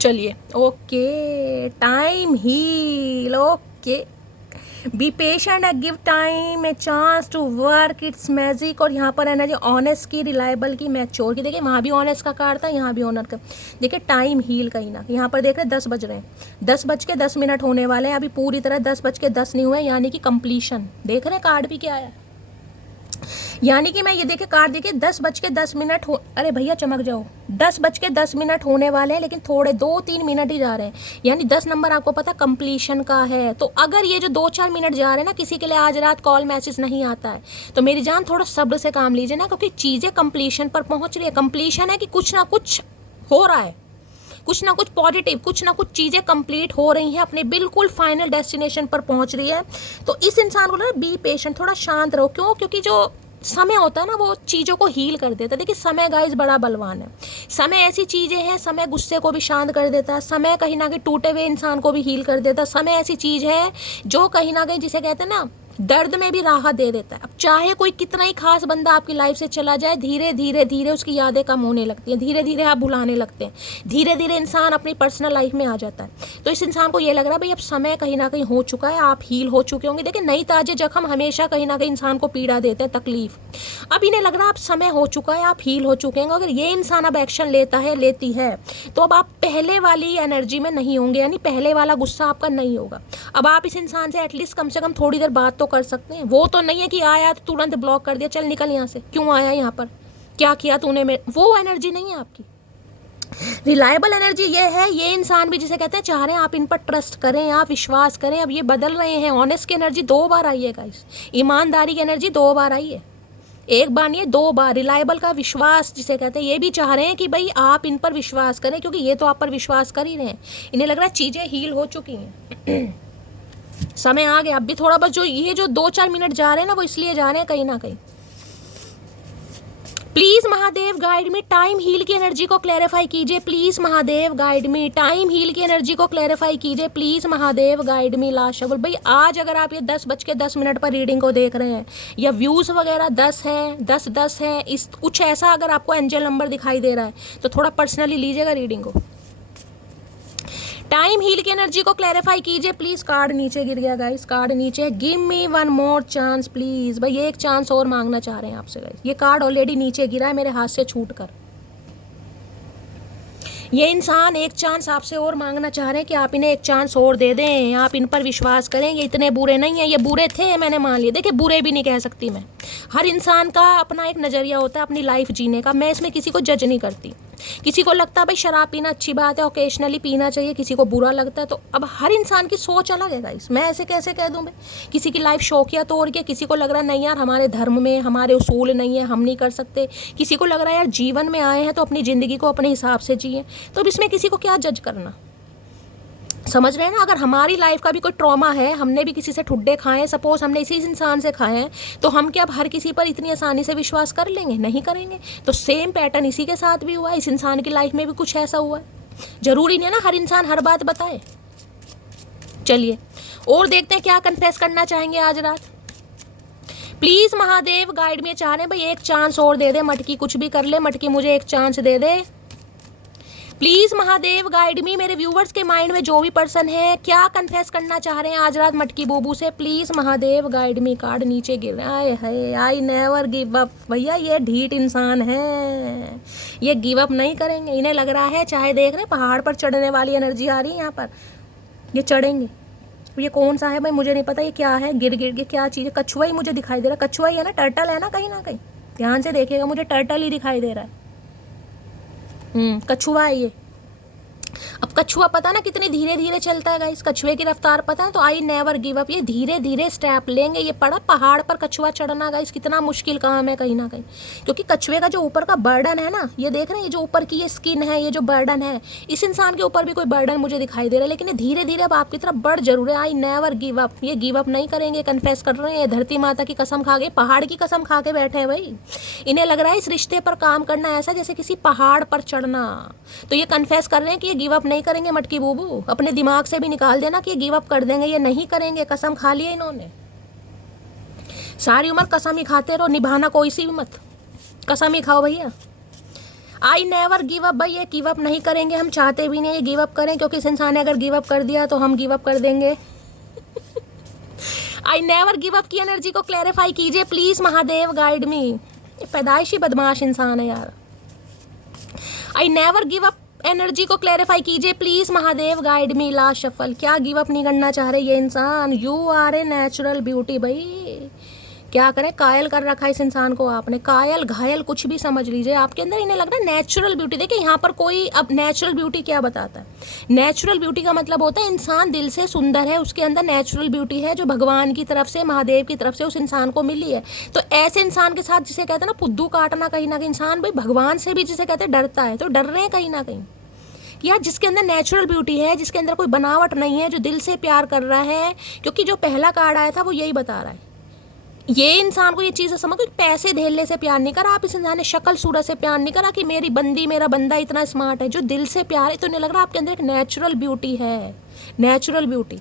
चलिए, okay, time heal, okay, be patient and give time a chance to work its magic. और यहाँ पर एनर्जी ऑनेस्ट की, reliable की, mature की। देखिए वहाँ भी ऑनेस्ट का कार्ड था, यहाँ भी ऑनर का। देखिए टाइम हील कहीं ना, यहाँ पर देख रहे हैं 10 बज रहे हैं, 10:10 होने वाले हैं, अभी पूरी तरह 10:10 नहीं हुए, यानी कि कंप्लीशन। देख रहे हैं कार्ड भी क्या है, यानी कि मैं ये देखे कार्ड देखिए 10:10 हो, अरे भैया चमक जाओ, 10:10 होने वाले हैं, लेकिन थोड़े 2-3 मिनट ही जा रहे हैं, यानी 10 नंबर आपको पता कंप्लीशन का है। तो अगर ये जो 2-4 मिनट जा रहे हैं ना, किसी के लिए आज रात कॉल मैसेज नहीं आता है, तो मेरी जान थोड़ा सब्र से काम लीजिए ना, क्योंकि चीज़ें कंप्लीशन पर पहुँच रही है। कंप्लीशन है कि कुछ ना कुछ हो रहा है, कुछ ना कुछ पॉजिटिव, कुछ ना कुछ चीज़ें कंप्लीट हो रही हैं, अपने बिल्कुल फाइनल डेस्टिनेशन पर पहुँच रही है। तो इस इंसान को ना बी पेशेंट, थोड़ा शांत रहो। क्यों? क्योंकि जो समय होता है ना वो चीज़ों को हील कर देता है। देखिए समय गाइस बड़ा बलवान है, समय ऐसी चीज़ें हैं, समय गुस्से को भी शांत कर देता है, समय कहीं ना कहीं टूटे हुए इंसान को भी हील कर देता है। समय ऐसी चीज़ है जो कहीं ना कहीं जिसे कहते हैं ना दर्द में भी राहत दे देता है। अब चाहे कोई कितना ही खास बंदा आपकी लाइफ से चला जाए, धीरे धीरे धीरे उसकी यादें कम होने लगती हैं, धीरे धीरे आप भुलाने लगते हैं, धीरे धीरे इंसान अपनी पर्सनल लाइफ में आ जाता है। तो इस इंसान को ये लग रहा है भाई अब समय कहीं ना कहीं हो चुका है, आप हील हो चुके होंगे। देखिए नई ताजे जख्म हमेशा कहीं ना कहीं इंसान को पीड़ा देते हैं, तकलीफ। अब इन्हें लग रहा है अब समय हो चुका है, आप हील हो चुके हैं। अगर ये इंसान अब एक्शन लेता है, लेती है, तो अब आप पहले वाली एनर्जी में नहीं होंगे, यानी पहले वाला गुस्सा आपका नहीं होगा। अब आप इस इंसान से एटलीस्ट कम से कम थोड़ी देर बात तो कर सकते हैं। वो तो नहीं है कि आया तो तुरंत ब्लॉक कर दिया, चल निकल यहाँ से, क्यों आया यहाँ पर, क्या किया तूने, वो एनर्जी नहीं है आपकी। रिलायबल एनर्जी ये है, ये इंसान भी जिसे कहते हैं चाह रहे हैं आप इन पर ट्रस्ट करें, आप विश्वास करें। अब ये बदल रहे हैं। ऑनेस्ट की एनर्जी 2 बार आई है गाइस, ईमानदारी की एनर्जी 2 बार आई है, एक बार नहीं है 2 बार। रिलायबल का विश्वास जिसे कहते हैं, ये भी चाह रहे हैं कि भाई आप इन पर विश्वास करें, क्योंकि ये तो आप पर विश्वास कर ही रहे हैं। इन्हें लग रहा है चीज़ें हील हो चुकी हैं, समय आ गया। अब भी थोड़ा बस जो ये जो 2-4 मिनट जा रहे हैं ना, वो इसलिए जा रहे हैं कहीं ना कहीं। Please Mahadev guide me, time heal की एनर्जी को क्लैरिफाई कीजिए। Please Mahadev guide me, time heal की एनर्जी को क्लैरिफाई कीजिए। Please Mahadev guide me. Last shuffle भाई आज अगर आप ये 10:10 पर रीडिंग को देख रहे हैं, या व्यूज वगैरह 10 है, 10 है, इस कुछ ऐसा अगर आपको एंजल नंबर दिखाई दे रहा है, तो थोड़ा पर्सनली लीजिएगा रीडिंग को। टाइम हील की एनर्जी को क्लैरिफाई कीजिए प्लीज। कार्ड नीचे गिर गया गाइस, कार्ड नीचे। Give me one more chance please. भाई एक चांस और मांगना चाह रहे हैं आपसे गाइस। ये कार्ड ऑलरेडी नीचे गिरा है मेरे हाथ से छूट कर। ये इंसान एक चांस आपसे और मांगना चाह रहे हैं कि आप इन्हें एक चांस और दे दें, आप इन पर विश्वास करें, ये इतने बुरे नहीं हैं। ये बुरे थे मैंने मान लिया, देखिए बुरे भी नहीं कह सकती मैं। हर इंसान का अपना एक नज़रिया होता है अपनी लाइफ जीने का। मैं इसमें किसी को जज नहीं करती। किसी को लगता है भाई शराब पीना अच्छी बात है, ओकेशनली पीना चाहिए, किसी को बुरा लगता है। तो अब हर इंसान की सोच अलग है गाइस। मैं ऐसे कैसे कह दूं भाई किसी की लाइफ शौकिया तोड़ के, किसी को लग रहा है नहीं यार हमारे धर्म में हमारे उसूल नहीं है, हम नहीं कर सकते। किसी को लग रहा है यार जीवन में आए हैं तो अपनी ज़िंदगी को अपने हिसाब से जिए। तो अब इसमें किसी को क्या जज करना, समझ रहे हैं ना। अगर हमारी लाइफ का भी कोई ट्रॉमा है, हमने भी किसी से ठुड्डे खाए हैं, सपोज हमने इसी इंसान से खाए हैं, तो हम क्या अब हर किसी पर इतनी आसानी से विश्वास कर लेंगे? नहीं करेंगे। तो सेम पैटर्न इसी के साथ भी हुआ है, इस इंसान की लाइफ में भी कुछ ऐसा हुआ है। जरूरी नहीं है ना हर इंसान हर बात बताए। चलिए और देखते हैं क्या कन्फेस करना चाहेंगे आज रात। प्लीज महादेव गाइड में चाह रहे हैं भाई एक चांस और दे दे, मटकी कुछ भी कर ले, मटकी मुझे एक chance they they please Mahadev guide मी। मेरे व्यूवर्स के माइंड में जो भी पर्सन है क्या कन्फेस करना चाह रहे हैं आज रात मटकी बूबू से, please Mahadev guide me. Card नीचे गिर रहे हैं। आई नेवर गिव अप। भैया ये ढीठ इंसान है, ये गिव अप नहीं करेंगे। इन्हें लग रहा है, चाहे देख रहे हैं पहाड़ पर चढ़ने वाली एनर्जी आ रही है यहाँ पर, ये चढ़ेंगे। ये कौन सा है भाई मुझे नहीं पता, ये क्या है, गिर गिर के क्या चीज़ है। कछुआ ही मुझे दिखाई दे रहा है, कछुआ ही है ना, टर्टल है ना कहीं। ध्यान से देखिएगा, मुझे टर्टल ही दिखाई दे रहा है। कछुआ है ये। अब कछुआ पता ना कितनी धीरे धीरे चलता है गाइस, कछुए की रफ्तार पता है। तो आई नेवर गिव अप, ये धीरे धीरे स्टेप लेंगे। ये पड़ा पहाड़ पर कछुआ चढ़ना गाइस कितना मुश्किल काम है कहीं ना कहीं, क्योंकि कछुए का जो ऊपर का बर्डन है ना, ये देख रहे हैं, ये जो ऊपर की ये स्किन है, ये जो बर्डन है, इस इंसान के ऊपर भी कोई बर्डन मुझे दिखाई दे रहा है, लेकिन ये धीरे धीरे अब आपकी तरफ बढ़ जरूर है। आई नेवर गिव अप, ये गिव अप नहीं करेंगे, कन्फेस कर रहे हैं। धरती माता की कसम खा के, पहाड़ की कसम खा के बैठे हैं भाई। इन्हें लग रहा है इस रिश्ते पर काम करना ऐसा जैसे किसी पहाड़ पर चढ़ना। तो ये कन्फेस कर रहे हैं कि ये गिव अप नहीं करेंगे मटकी बूबू। अपने दिमाग से भी निकाल देना कि ये गिव अप कर देंगे, ये नहीं करेंगे। कसम खा लिया इन्होंने, सारी उम्र कसम ही खाते रहो, निभाना कोई सी भी मत, कसम ही खाओ भैया। आई नेवर गिव अप, भाई ये गिव अप नहीं करेंगे, हम चाहते भी नहीं ये गिव अप करें, क्योंकि इस इंसान ने अगर गिव अप कर दिया तो हम गिव अप कर देंगे। आई नेवर गिव अप की एनर्जी को क्लैरिफाई कीजिए प्लीज महादेव गाइड मी। ये पैदाइशी बदमाश इंसान है यार। I never give up energy को क्लैरिफाई कीजिए please Mahadev guide me. Last shuffle, क्या गिव अप नहीं करना चाह रहे ये इंसान। You are a natural beauty. भाई क्या करें, कायल कर रखा है इस इंसान को आपने, कायल घायल कुछ भी समझ लीजिए आपके अंदर। इन्हें लग रहा है नेचुरल ब्यूटी। देखिए यहाँ पर कोई, अब नेचुरल ब्यूटी क्या बताता है, नेचुरल ब्यूटी का मतलब होता है इंसान दिल से सुंदर है, उसके अंदर नेचुरल ब्यूटी है जो भगवान की तरफ से, महादेव की तरफ से उस इंसान को मिली है। तो ऐसे इंसान के साथ जिसे कहते हैं ना फुद्दू काटना, कहीं ना कहीं इंसान भाई भगवान से भी जिसे कहते हैं डरता है, तो डर रहे हैं कहीं ना कहीं कि यार जिसके अंदर नेचुरल ब्यूटी है, जिसके अंदर कोई बनावट नहीं है, जो दिल से प्यार कर रहा है। क्योंकि जो पहला कार्ड आया था वो यही बता रहा है, ये इंसान को ये चीज़ समझ, पैसे धेले से प्यार नहीं करा, आप इस इंसान ने शक्ल सूरत से प्यार नहीं करा कि मेरी बंदी मेरा बंदा इतना स्मार्ट है, जो दिल से प्यार है। तो नहीं लग रहा आपके अंदर एक नेचुरल ब्यूटी है, नेचुरल ब्यूटी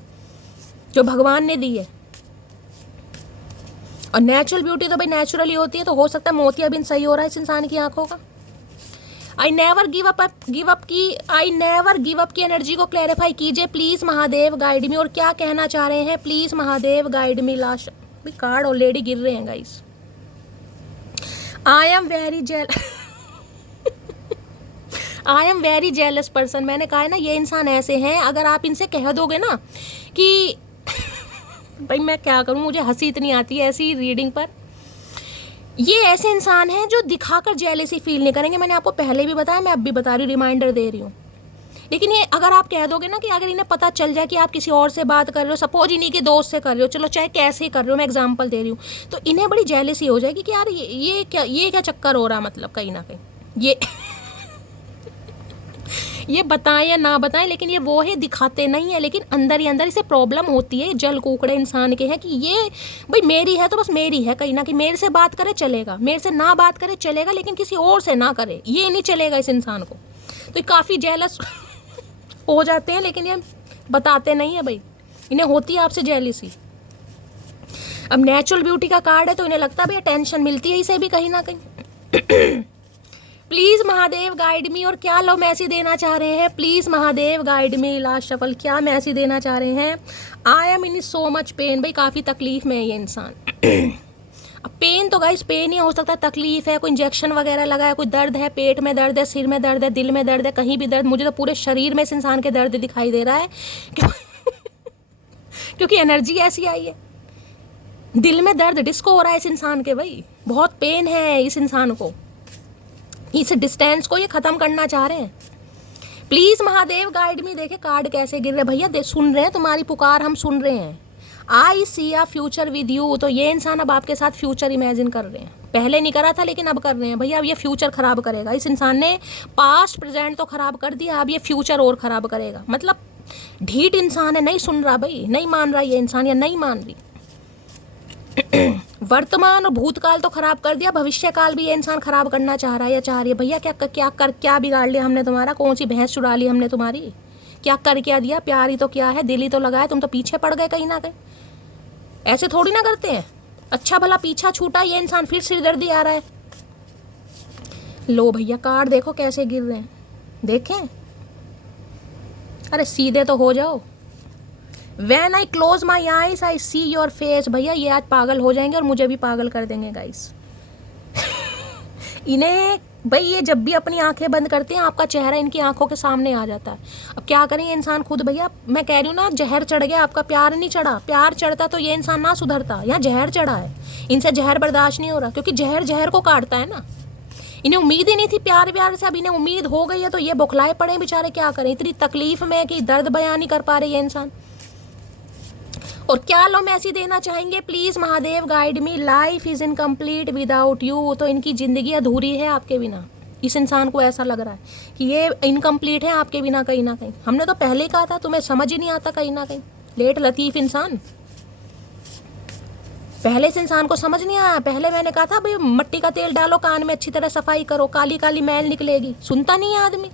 जो भगवान ने दी है। और नेचुरल ब्यूटी तो भाई नेचुरल ही होती है, तो हो सकता है मोतियाबिंद सही हो रहा है इस इंसान की आंखों का। आई नेवर गिव अप की एनर्जी को क्लैरिफाई कीजिए प्लीज महादेव गाइड मी। और क्या कहना चाह रहे हैं please Mahadev guide me. Last card already गिर रहे हैं guys. I am very jealous person. मैंने कहा है ना ये इंसान ऐसे हैं, अगर आप इनसे कह दोगे ना कि भाई मैं क्या करूं, मुझे हंसी इतनी आती है ऐसी रीडिंग पर। ये ऐसे इंसान हैं जो दिखाकर जेलसी फील नहीं करेंगे। मैंने आपको पहले भी बताया, मैं अब भी बता रही हूँ, रिमाइंडर दे रही हूँ। लेकिन ये अगर आप कह दोगे ना कि अगर इन्हें पता चल जाए कि आप किसी और से बात कर रहे हो, सपोज इन्हीं के दोस्त से कर रहे हो, चलो चाहे कैसे ही कर रहे हो, मैं एग्जांपल दे रही हूँ, तो इन्हें बड़ी जेलसी हो जाएगी कि यार ये क्या चक्कर हो रहा, मतलब कहीं ना कहीं ये बताएं या ना बताएं, लेकिन ये वो है दिखाते नहीं है, लेकिन अंदर ही अंदर इसे प्रॉब्लम होती है। जल कुकड़े इंसान के हैं कि ये भाई मेरी है तो बस मेरी है, कहीं ना कहीं मेरे से बात करे चलेगा, मेरे से ना बात करे चलेगा, लेकिन किसी और से ना करे, ये नहीं चलेगा इस इंसान को। तो काफ़ी जेलस हो जाते हैं, लेकिन ये बताते नहीं है भाई, इन्हें होती है आपसे जेलसी। अब नेचुरल ब्यूटी का कार्ड है तो इन्हें लगता है भाई टेंशन मिलती है इसे भी कहीं ना कहीं। प्लीज महादेव गाइड मी। और क्या लव मैसेज देना चाह रहे हैं, please Mahadev guide me. Last shuffle क्या मैसेज देना चाह रहे हैं। I am in so much pain, भाई काफ़ी तकलीफ में है ये इंसान। अब पेन तो गाइस पेन ही हो सकता है, तकलीफ है, कोई इंजेक्शन वगैरह लगा है, कोई दर्द है, पेट में दर्द है, सिर में दर्द है, दिल में दर्द है, कहीं भी दर्द। मुझे तो पूरे शरीर में इस इंसान के दर्द दिखाई दे रहा है क्योंकि एनर्जी ऐसी आई है। दिल में दर्द डिस्को हो रहा है इस इंसान के, भाई बहुत पेन है इस इंसान को। इस डिस्टेंस को ये ख़त्म करना चाह रहे हैं। प्लीज़ महादेव गाइड मी। देखे कार्ड कैसे गिर रहे भैया, सुन रहे हैं तुम्हारी पुकार, हम सुन रहे हैं। आई सी अ फ्यूचर विद यू। तो ये इंसान अब आपके साथ फ्यूचर इमेजिन कर रहे हैं। पहले नहीं करा था लेकिन अब कर रहे हैं भैया। अब ये फ्यूचर ख़राब करेगा। इस इंसान ने पास्ट प्रेजेंट तो ख़राब कर दिया, अब ये फ्यूचर और ख़राब करेगा। मतलब ढीठ इंसान है, नहीं सुन रहा भाई, नहीं मान रहा ये इंसान या नहीं मान रही। वर्तमान और भूतकाल तो खराब कर दिया, भविष्य काल भी ये इंसान खराब करना चाह रहा है या चाह रही है। भैया क्या बिगाड़ लिया हमने तुम्हारा, कौन सी भैंस चुरा ली हमने तुम्हारी, क्या कर क्या दिया। प्यार ही तो क्या है, दिल ही तो लगाया, तुम तो पीछे पड़ गए कहीं ना कहीं। ऐसे थोड़ी ना करते हैं। अच्छा भला पीछा छूटा, ये इंसान फिर सिरदर्दी आ रहा है। लो भैया कार्ड देखो कैसे गिर रहे हैं, देखें। अरे सीधे तो हो जाओ। When I close my eyes, I see your face। भैया ये आज पागल हो जाएंगे और मुझे भी पागल कर देंगे गाइस। इन्हें भाई ये जब भी अपनी आंखें बंद करते हैं आपका चेहरा इनकी आंखों के सामने आ जाता है। अब क्या करें ये इंसान खुद। भैया मैं कह रही हूँ ना, जहर चढ़ गया आपका, प्यार नहीं चढ़ा। प्यार चढ़ता तो ये इंसान ना सुधरता, यहाँ जहर चढ़ा है। इनसे जहर बर्दाश्त नहीं हो रहा क्योंकि जहर जहर को काटता है ना। इन्हें उम्मीद ही नहीं थी प्यार व्यार से, अब इन्हें उम्मीद हो गई है तो ये बौखलाए पड़े बेचारे। क्या करें, इतनी तकलीफ में कि दर्द बयान नहीं कर पा रहे ये इंसान। और क्या लो मैसेज देना चाहेंगे, please Mahadev guide me. Life is incomplete without you. तो इनकी ज़िंदगी अधूरी है आपके बिना। इस इंसान को ऐसा लग रहा है कि ये इनकम्प्लीट है आपके बिना कहीं ना कहीं। हमने तो पहले ही कहा था तुम्हें समझ ही नहीं आता कहीं ना कहीं। लेट लतीफ़ इंसान, पहले इस इंसान को समझ नहीं आया। पहले मैंने कहा था भाई मट्टी का तेल डालो कान में, अच्छी तरह सफाई करो, काली काली मैल निकलेगी। सुनता नहीं है आदमी।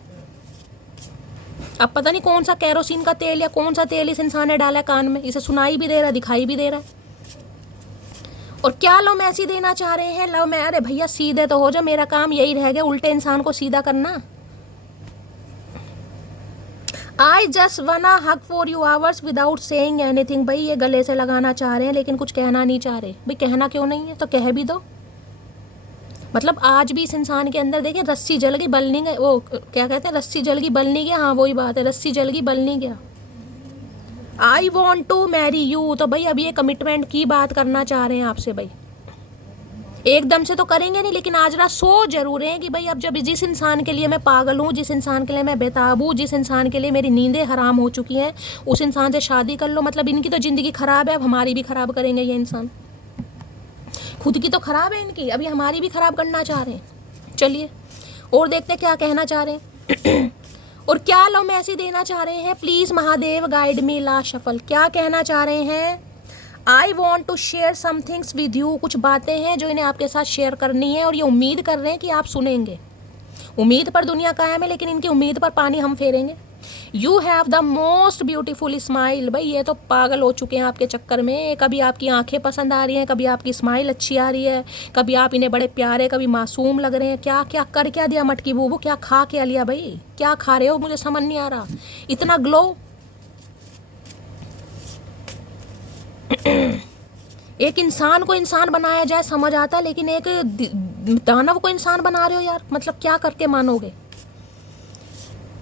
अब पता नहीं कौन सा कैरोसिन का तेल या कौन सा तेल इस इंसान ने डाला है कान में, इसे सुनाई भी दे रहा, दिखाई भी दे रहा है। और क्या लव मैसेज देना चाह रहे हैं, लव में। अरे भैया सीधे तो हो जा, मेरा काम यही रह गया उल्टे इंसान को सीधा करना। I just wanna hug for you hours without saying anything. भाई ये गले से लगाना चाह रहे हैं लेकिन कुछ कहना नहीं चाह रहे। भाई कहना क्यों नहीं है, तो कह भी दो। मतलब आज भी इस इंसान के अंदर देखिए रस्सी जल गई बल नहीं गई। वो क्या कहते हैं, रस्सी जल गई बल नहीं गया। हाँ वही बात है, रस्सी जल गई बल नहीं गया। I want to marry you. तो भाई अब ये कमिटमेंट की बात करना चाह रहे हैं आपसे। भाई एकदम से तो करेंगे नहीं लेकिन आज रात सो जरूर है कि भाई अब जब जिस इंसान के लिए मैं पागल हूँ, जिस इंसान के लिए मैं बेताब हूँ, जिस इंसान के लिए मेरी नींदें हराम हो चुकी हैं, उस इंसान से शादी कर लो। मतलब इनकी तो ज़िंदगी ख़राब है, अब हमारी भी ख़राब करेंगे ये इंसान। खुद की तो ख़राब है इनकी, अभी हमारी भी ख़राब करना चाह रहे हैं। चलिए और देखते क्या कहना चाह रहे हैं। और क्या लव मैसेज देना चाह रहे हैं, please Mahadev guide me. Last shuffle क्या कहना चाह रहे हैं। I want to share some things with you. कुछ बातें हैं जो इन्हें आपके साथ शेयर करनी है और ये उम्मीद कर रहे हैं कि आप सुनेंगे। उम्मीद पर दुनिया कायम है लेकिन इनकी उम्मीद पर पानी हम फेरेंगे। You have the most beautiful smile. भाई ये तो पागल हो चुके हैं आपके चक्कर में। कभी आपकी आंखें पसंद आ रही हैं, कभी आपकी स्माइल अच्छी आ रही है, कभी आप इन्हें बड़े प्यारे, कभी मासूम लग रहे हैं। क्या क्या कर क्या दिया मटकी बूबू, क्या खा क्या लिया भाई, क्या खा रहे हो, मुझे समझ नहीं आ रहा। इतना ग्लो। एक इंसान को इंसान बनाया जाए समझ आता, लेकिन एक दानव को इंसान बना रहे हो यार। मतलब क्या करके मानोगे।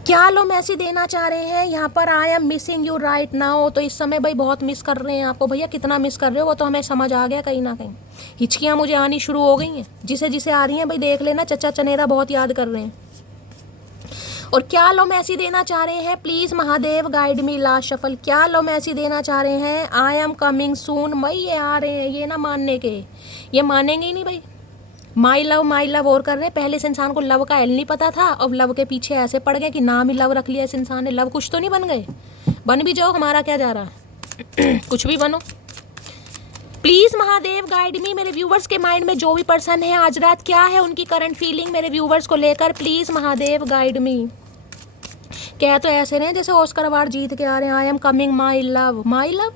क्या लो मैसेज देना चाह रहे हैं यहाँ पर। I am missing you right now. तो इस समय भाई बहुत मिस कर रहे हैं आपको। भैया कितना मिस कर रहे हो वो तो हमें समझ आ गया कहीं ना कहीं। हिचकियाँ मुझे आनी शुरू हो गई हैं, जिसे जिसे आ रही हैं भाई देख लेना। चचा चनेरा बहुत याद कर रहे हैं। और क्या लो मैसेज देना चाह रहे हैं, please Mahadev guide me. Last shuffle क्या लो मैसेज देना चाह रहे हैं। I am coming soon. भाई ये आ रहे हैं, ये ना मानने के, ये मानेंगे ही नहीं भाई। माई लव और कर रहे हैं। पहले इस इंसान को लव का एल नहीं पता था, अब लव के पीछे ऐसे पड़ गए कि नाम ही लव रख लिया इस इंसान ने। लव कुछ तो नहीं बन गए, बन भी जाओ, हमारा क्या जा रहा है। कुछ भी बनो। प्लीज़ महादेव गाइड मी। मेरे व्यूवर्स के माइंड में जो भी पर्सन है आज रात क्या है उनकी करंट फीलिंग मेरे व्यूवर्स को लेकर, प्लीज़ महादेव गाइड मी। कह तो ऐसे रहे जैसे ऑस्कर अवार्ड जीत के आ रहे हैं। I am coming my love, my love.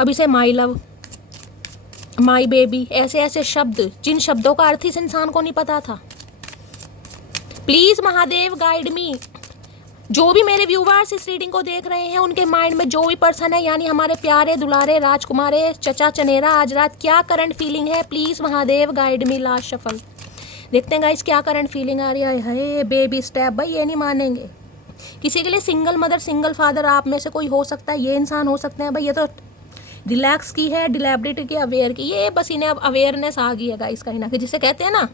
अब इसे माई लव, माई बेबी, ऐसे ऐसे शब्द जिन शब्दों का अर्थ इस इंसान को नहीं पता था। प्लीज़ महादेव गाइड मी। जो भी मेरे व्यूवर्स इस रीडिंग को देख रहे हैं, उनके माइंड में जो भी पर्सन है, यानी हमारे प्यारे दुलारे राजकुमारे चचा चनेरा, आज रात क्या करंट फीलिंग है, please Mahadev guide me. Last shuffle देखते हैं गाइस क्या करंट फीलिंग आ रही है। हाय बेबी स्टेप, भाई ये नहीं मानेंगे। किसी के लिए सिंगल मदर सिंगल फादर आप में से कोई हो सकता है, ये इंसान हो सकते हैं भाई। ये तो रिलैक्स की है, डिलेबिलिटी की, अवेयर की, ये बस इन्हें अब अवेयरनेस आ गई है गाइस कहीं ना कहीं, जिसे कहते हैं ना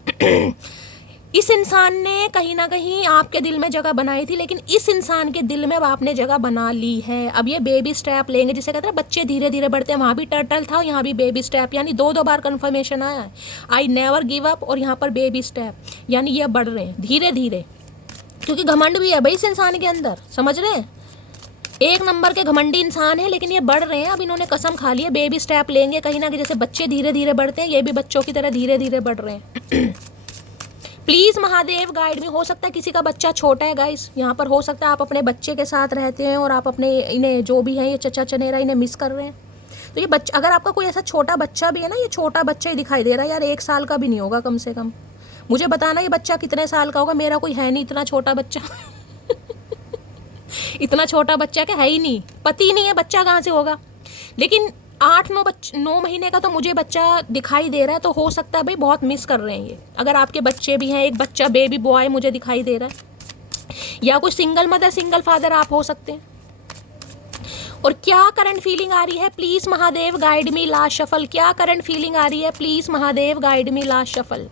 इस इंसान ने कहीं ना कहीं आपके दिल में जगह बनाई थी, लेकिन इस इंसान के दिल में अब आपने जगह बना ली है। अब ये बेबी स्टेप लेंगे, जिसे कहते हैं बच्चे धीरे धीरे बढ़ते हैं। वहाँ भी टर्टल था, यहाँ भी बेबी स्टेप, यानी दो बार कन्फर्मेशन आया है, आई नेवर गिव अप, और यहाँ पर बेबी स्टेप, यानी ये बढ़ रहे हैं धीरे धीरे। क्योंकि घमंड भी है भाई इस इंसान के अंदर, समझ रहे हैं, एक नंबर के घमंडी इंसान है, लेकिन ये बढ़ रहे हैं। अब इन्होंने कसम खा ली है बेबी स्टेप लेंगे कहीं ना कहीं, जैसे बच्चे धीरे धीरे बढ़ते हैं, ये भी बच्चों की तरह धीरे धीरे बढ़ रहे हैं। प्लीज़ महादेव गाइड में। हो सकता है किसी का बच्चा छोटा है गाइस, यहाँ पर हो सकता है आप अपने बच्चे के साथ रहते हैं और आप अपने इन्हें जो भी हैं ये चचा चनेरा इन्हें मिस कर रहे हैं। तो ये बच्चा, अगर आपका कोई ऐसा छोटा बच्चा भी है ना, ये छोटा बच्चा ही दिखाई दे रहा है यार, 1 साल का भी नहीं होगा कम से कम। मुझे बताना ये बच्चा कितने साल का होगा, मेरा कोई है नहीं इतना छोटा बच्चा इतना छोटा बच्चा क्या है ही नहीं, पति नहीं है, बच्चा कहाँ से होगा। लेकिन 8-9 महीने का तो मुझे बच्चा दिखाई दे रहा है, तो हो सकता है भाई बहुत मिस कर रहे हैं ये। अगर आपके बच्चे भी हैं, एक बच्चा बेबी बॉय मुझे दिखाई दे रहा है, या कोई सिंगल मदर सिंगल फादर आप हो सकते हैं। और क्या करंट फीलिंग आ रही है, please Mahadev guide me. Last shuffle, क्या करंट फीलिंग आ रही है, please Mahadev guide me. Last shuffle,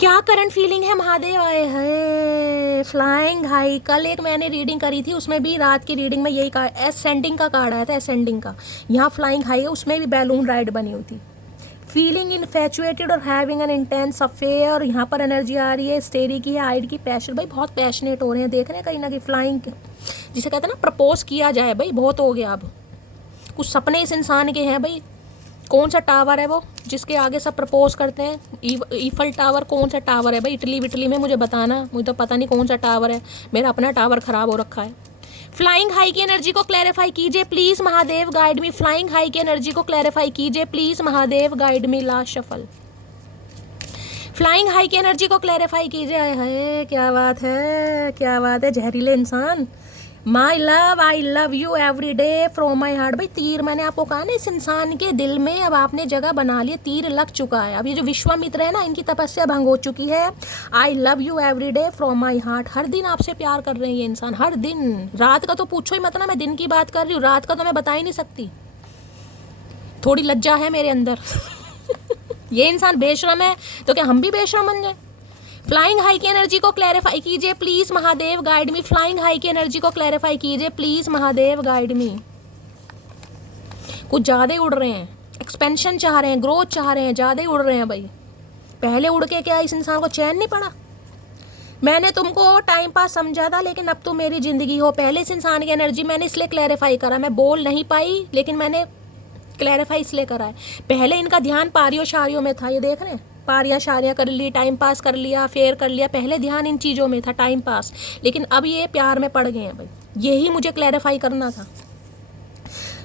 क्या करंट फीलिंग है महादेव। आए है फ्लाइंग हाई। कल एक मैंने रीडिंग करी थी, उसमें भी रात की रीडिंग में यही कार्ड, एसेंडिंग का कार्ड आया था, एसेंडिंग का। यहाँ फ्लाइंग हाई है, उसमें भी बैलून राइड बनी हुई थी। फीलिंग इनफैचुएटेड और हैविंग एन इंटेंस अफेयर। यहाँ पर एनर्जी आ रही है स्टेरी की है, आइड की, पैशन। भाई बहुत पैशनेट हो रहे हैं, देख रहे हैं कहीं ना कहीं फ्लाइंग, जिसे कहते हैं ना प्रपोज किया जाए। भाई बहुत हो गया, अब कुछ सपने इस इंसान के हैं भाई। कौन सा टावर है वो जिसके आगे सब प्रपोज करते हैं, ईफल टावर, कौन सा टावर है भाई, इटली में मुझे बताना, मुझे तो पता नहीं कौन सा टावर है, मेरा अपना टावर ख़राब हो रखा है। फ्लाइंग हाई की एनर्जी को क्लैरिफाई कीजिए please Mahadev guide me. Flying high की एनर्जी को क्लैरिफाई कीजिए please Mahadev guide me. Last shuffle, flying high की एनर्जी को क्लैरिफाई कीजिए। है क्या बात है, क्या बात है, जहरीले इंसान। My love, I love you every day from my heart. भाई तीर, मैंने आपको कहा ना, इस इंसान के दिल में अब आपने जगह बना ली, तीर लग चुका है। अब ये जो विश्वामित्र है ना, इनकी तपस्या भंग हो चुकी है। I love you every day from my heart. हर दिन आपसे प्यार कर रहे हैं ये इंसान, हर दिन। रात का तो पूछो ही मत ना, मैं दिन की बात कर रही हूँ, रात का तो मैं बता ही नहीं सकती। थोड़ी लज्जा है मेरे अंदर ये इंसान बेशरम है तो क्या हम भी बेशरम बन जाए। फ्लाइंग हाई की एनर्जी को क्लैरिफाई कीजिए please Mahadev guide me. Flying high की एनर्जी को क्लैरिफाई कीजिए प्लीज़ महादेव गाइड मी। कुछ ज़्यादा ही उड़ रहे हैं, एक्सपेंशन चाह रहे हैं, ग्रोथ चाह रहे हैं, ज़्यादा ही उड़ रहे हैं भाई। पहले उड़ के क्या इस इंसान को चैन नहीं पड़ा। मैंने तुमको टाइम पास समझा था, लेकिन अब तुम मेरी ज़िंदगी हो। पहले इस इंसान की एनर्जी मैंने इसलिए क्लैरिफाई करा, मैं बोल नहीं पाई लेकिन मैंने क्लैरिफाई इसलिए करा है। पहले इनका ध्यान पारियों शारियों में था, ये देख रहे हैं, पारियाँ शारियाँ कर ली, टाइम पास कर लिया, फेयर कर लिया, पहले ध्यान इन चीज़ों में था, टाइम पास। लेकिन अब ये प्यार में पड़ गए हैं भाई, यही मुझे क्लैरिफाई करना था।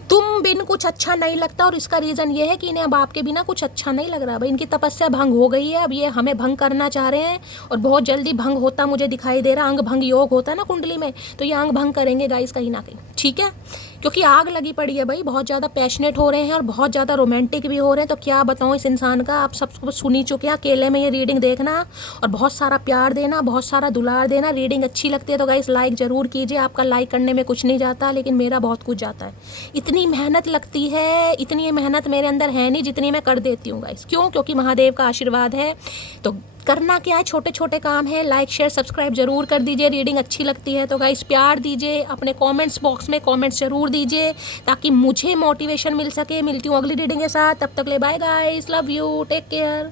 तुम बिन कुछ अच्छा नहीं लगता, और इसका रीज़न ये है कि इन्हें अब आपके बिना कुछ अच्छा नहीं लग रहा भाई। इनकी तपस्या भंग हो गई है, अब ये हमें भंग करना चाह रहे हैं, और बहुत जल्दी भंग होता मुझे दिखाई दे रहा। अंग भंग योग होता है ना कुंडली में, तो ये अंग भंग करेंगे गाइस कहीं ना कहीं, ठीक है। क्योंकि आग लगी पड़ी है भाई, बहुत ज़्यादा पैशनेट हो रहे हैं और बहुत ज़्यादा रोमांटिक भी हो रहे हैं। तो क्या बताऊँ इस इंसान का, आप सब सुनी चुके हैं। अकेले में ये रीडिंग देखना और बहुत सारा प्यार देना, बहुत सारा दुलार देना। रीडिंग अच्छी लगती है तो गाइस लाइक ज़रूर कीजिए। आपका लाइक करने में कुछ नहीं जाता, लेकिन मेरा बहुत कुछ जाता है। इतनी मेहनत लगती है, इतनी मेहनत मेरे अंदर है नहीं जितनी मैं कर देती हूँ गाइस। क्यों? क्योंकि महादेव का आशीर्वाद है। तो करना क्या है, छोटे छोटे काम है। लाइक शेयर सब्सक्राइब जरूर कर दीजिए। रीडिंग अच्छी लगती है तो गाइस प्यार दीजिए, अपने कमेंट्स बॉक्स में कमेंट्स जरूर दीजिए ताकि मुझे मोटिवेशन मिल सके। मिलती हूँ अगली रीडिंग के साथ, तब तक ले bye guys, love you, take care.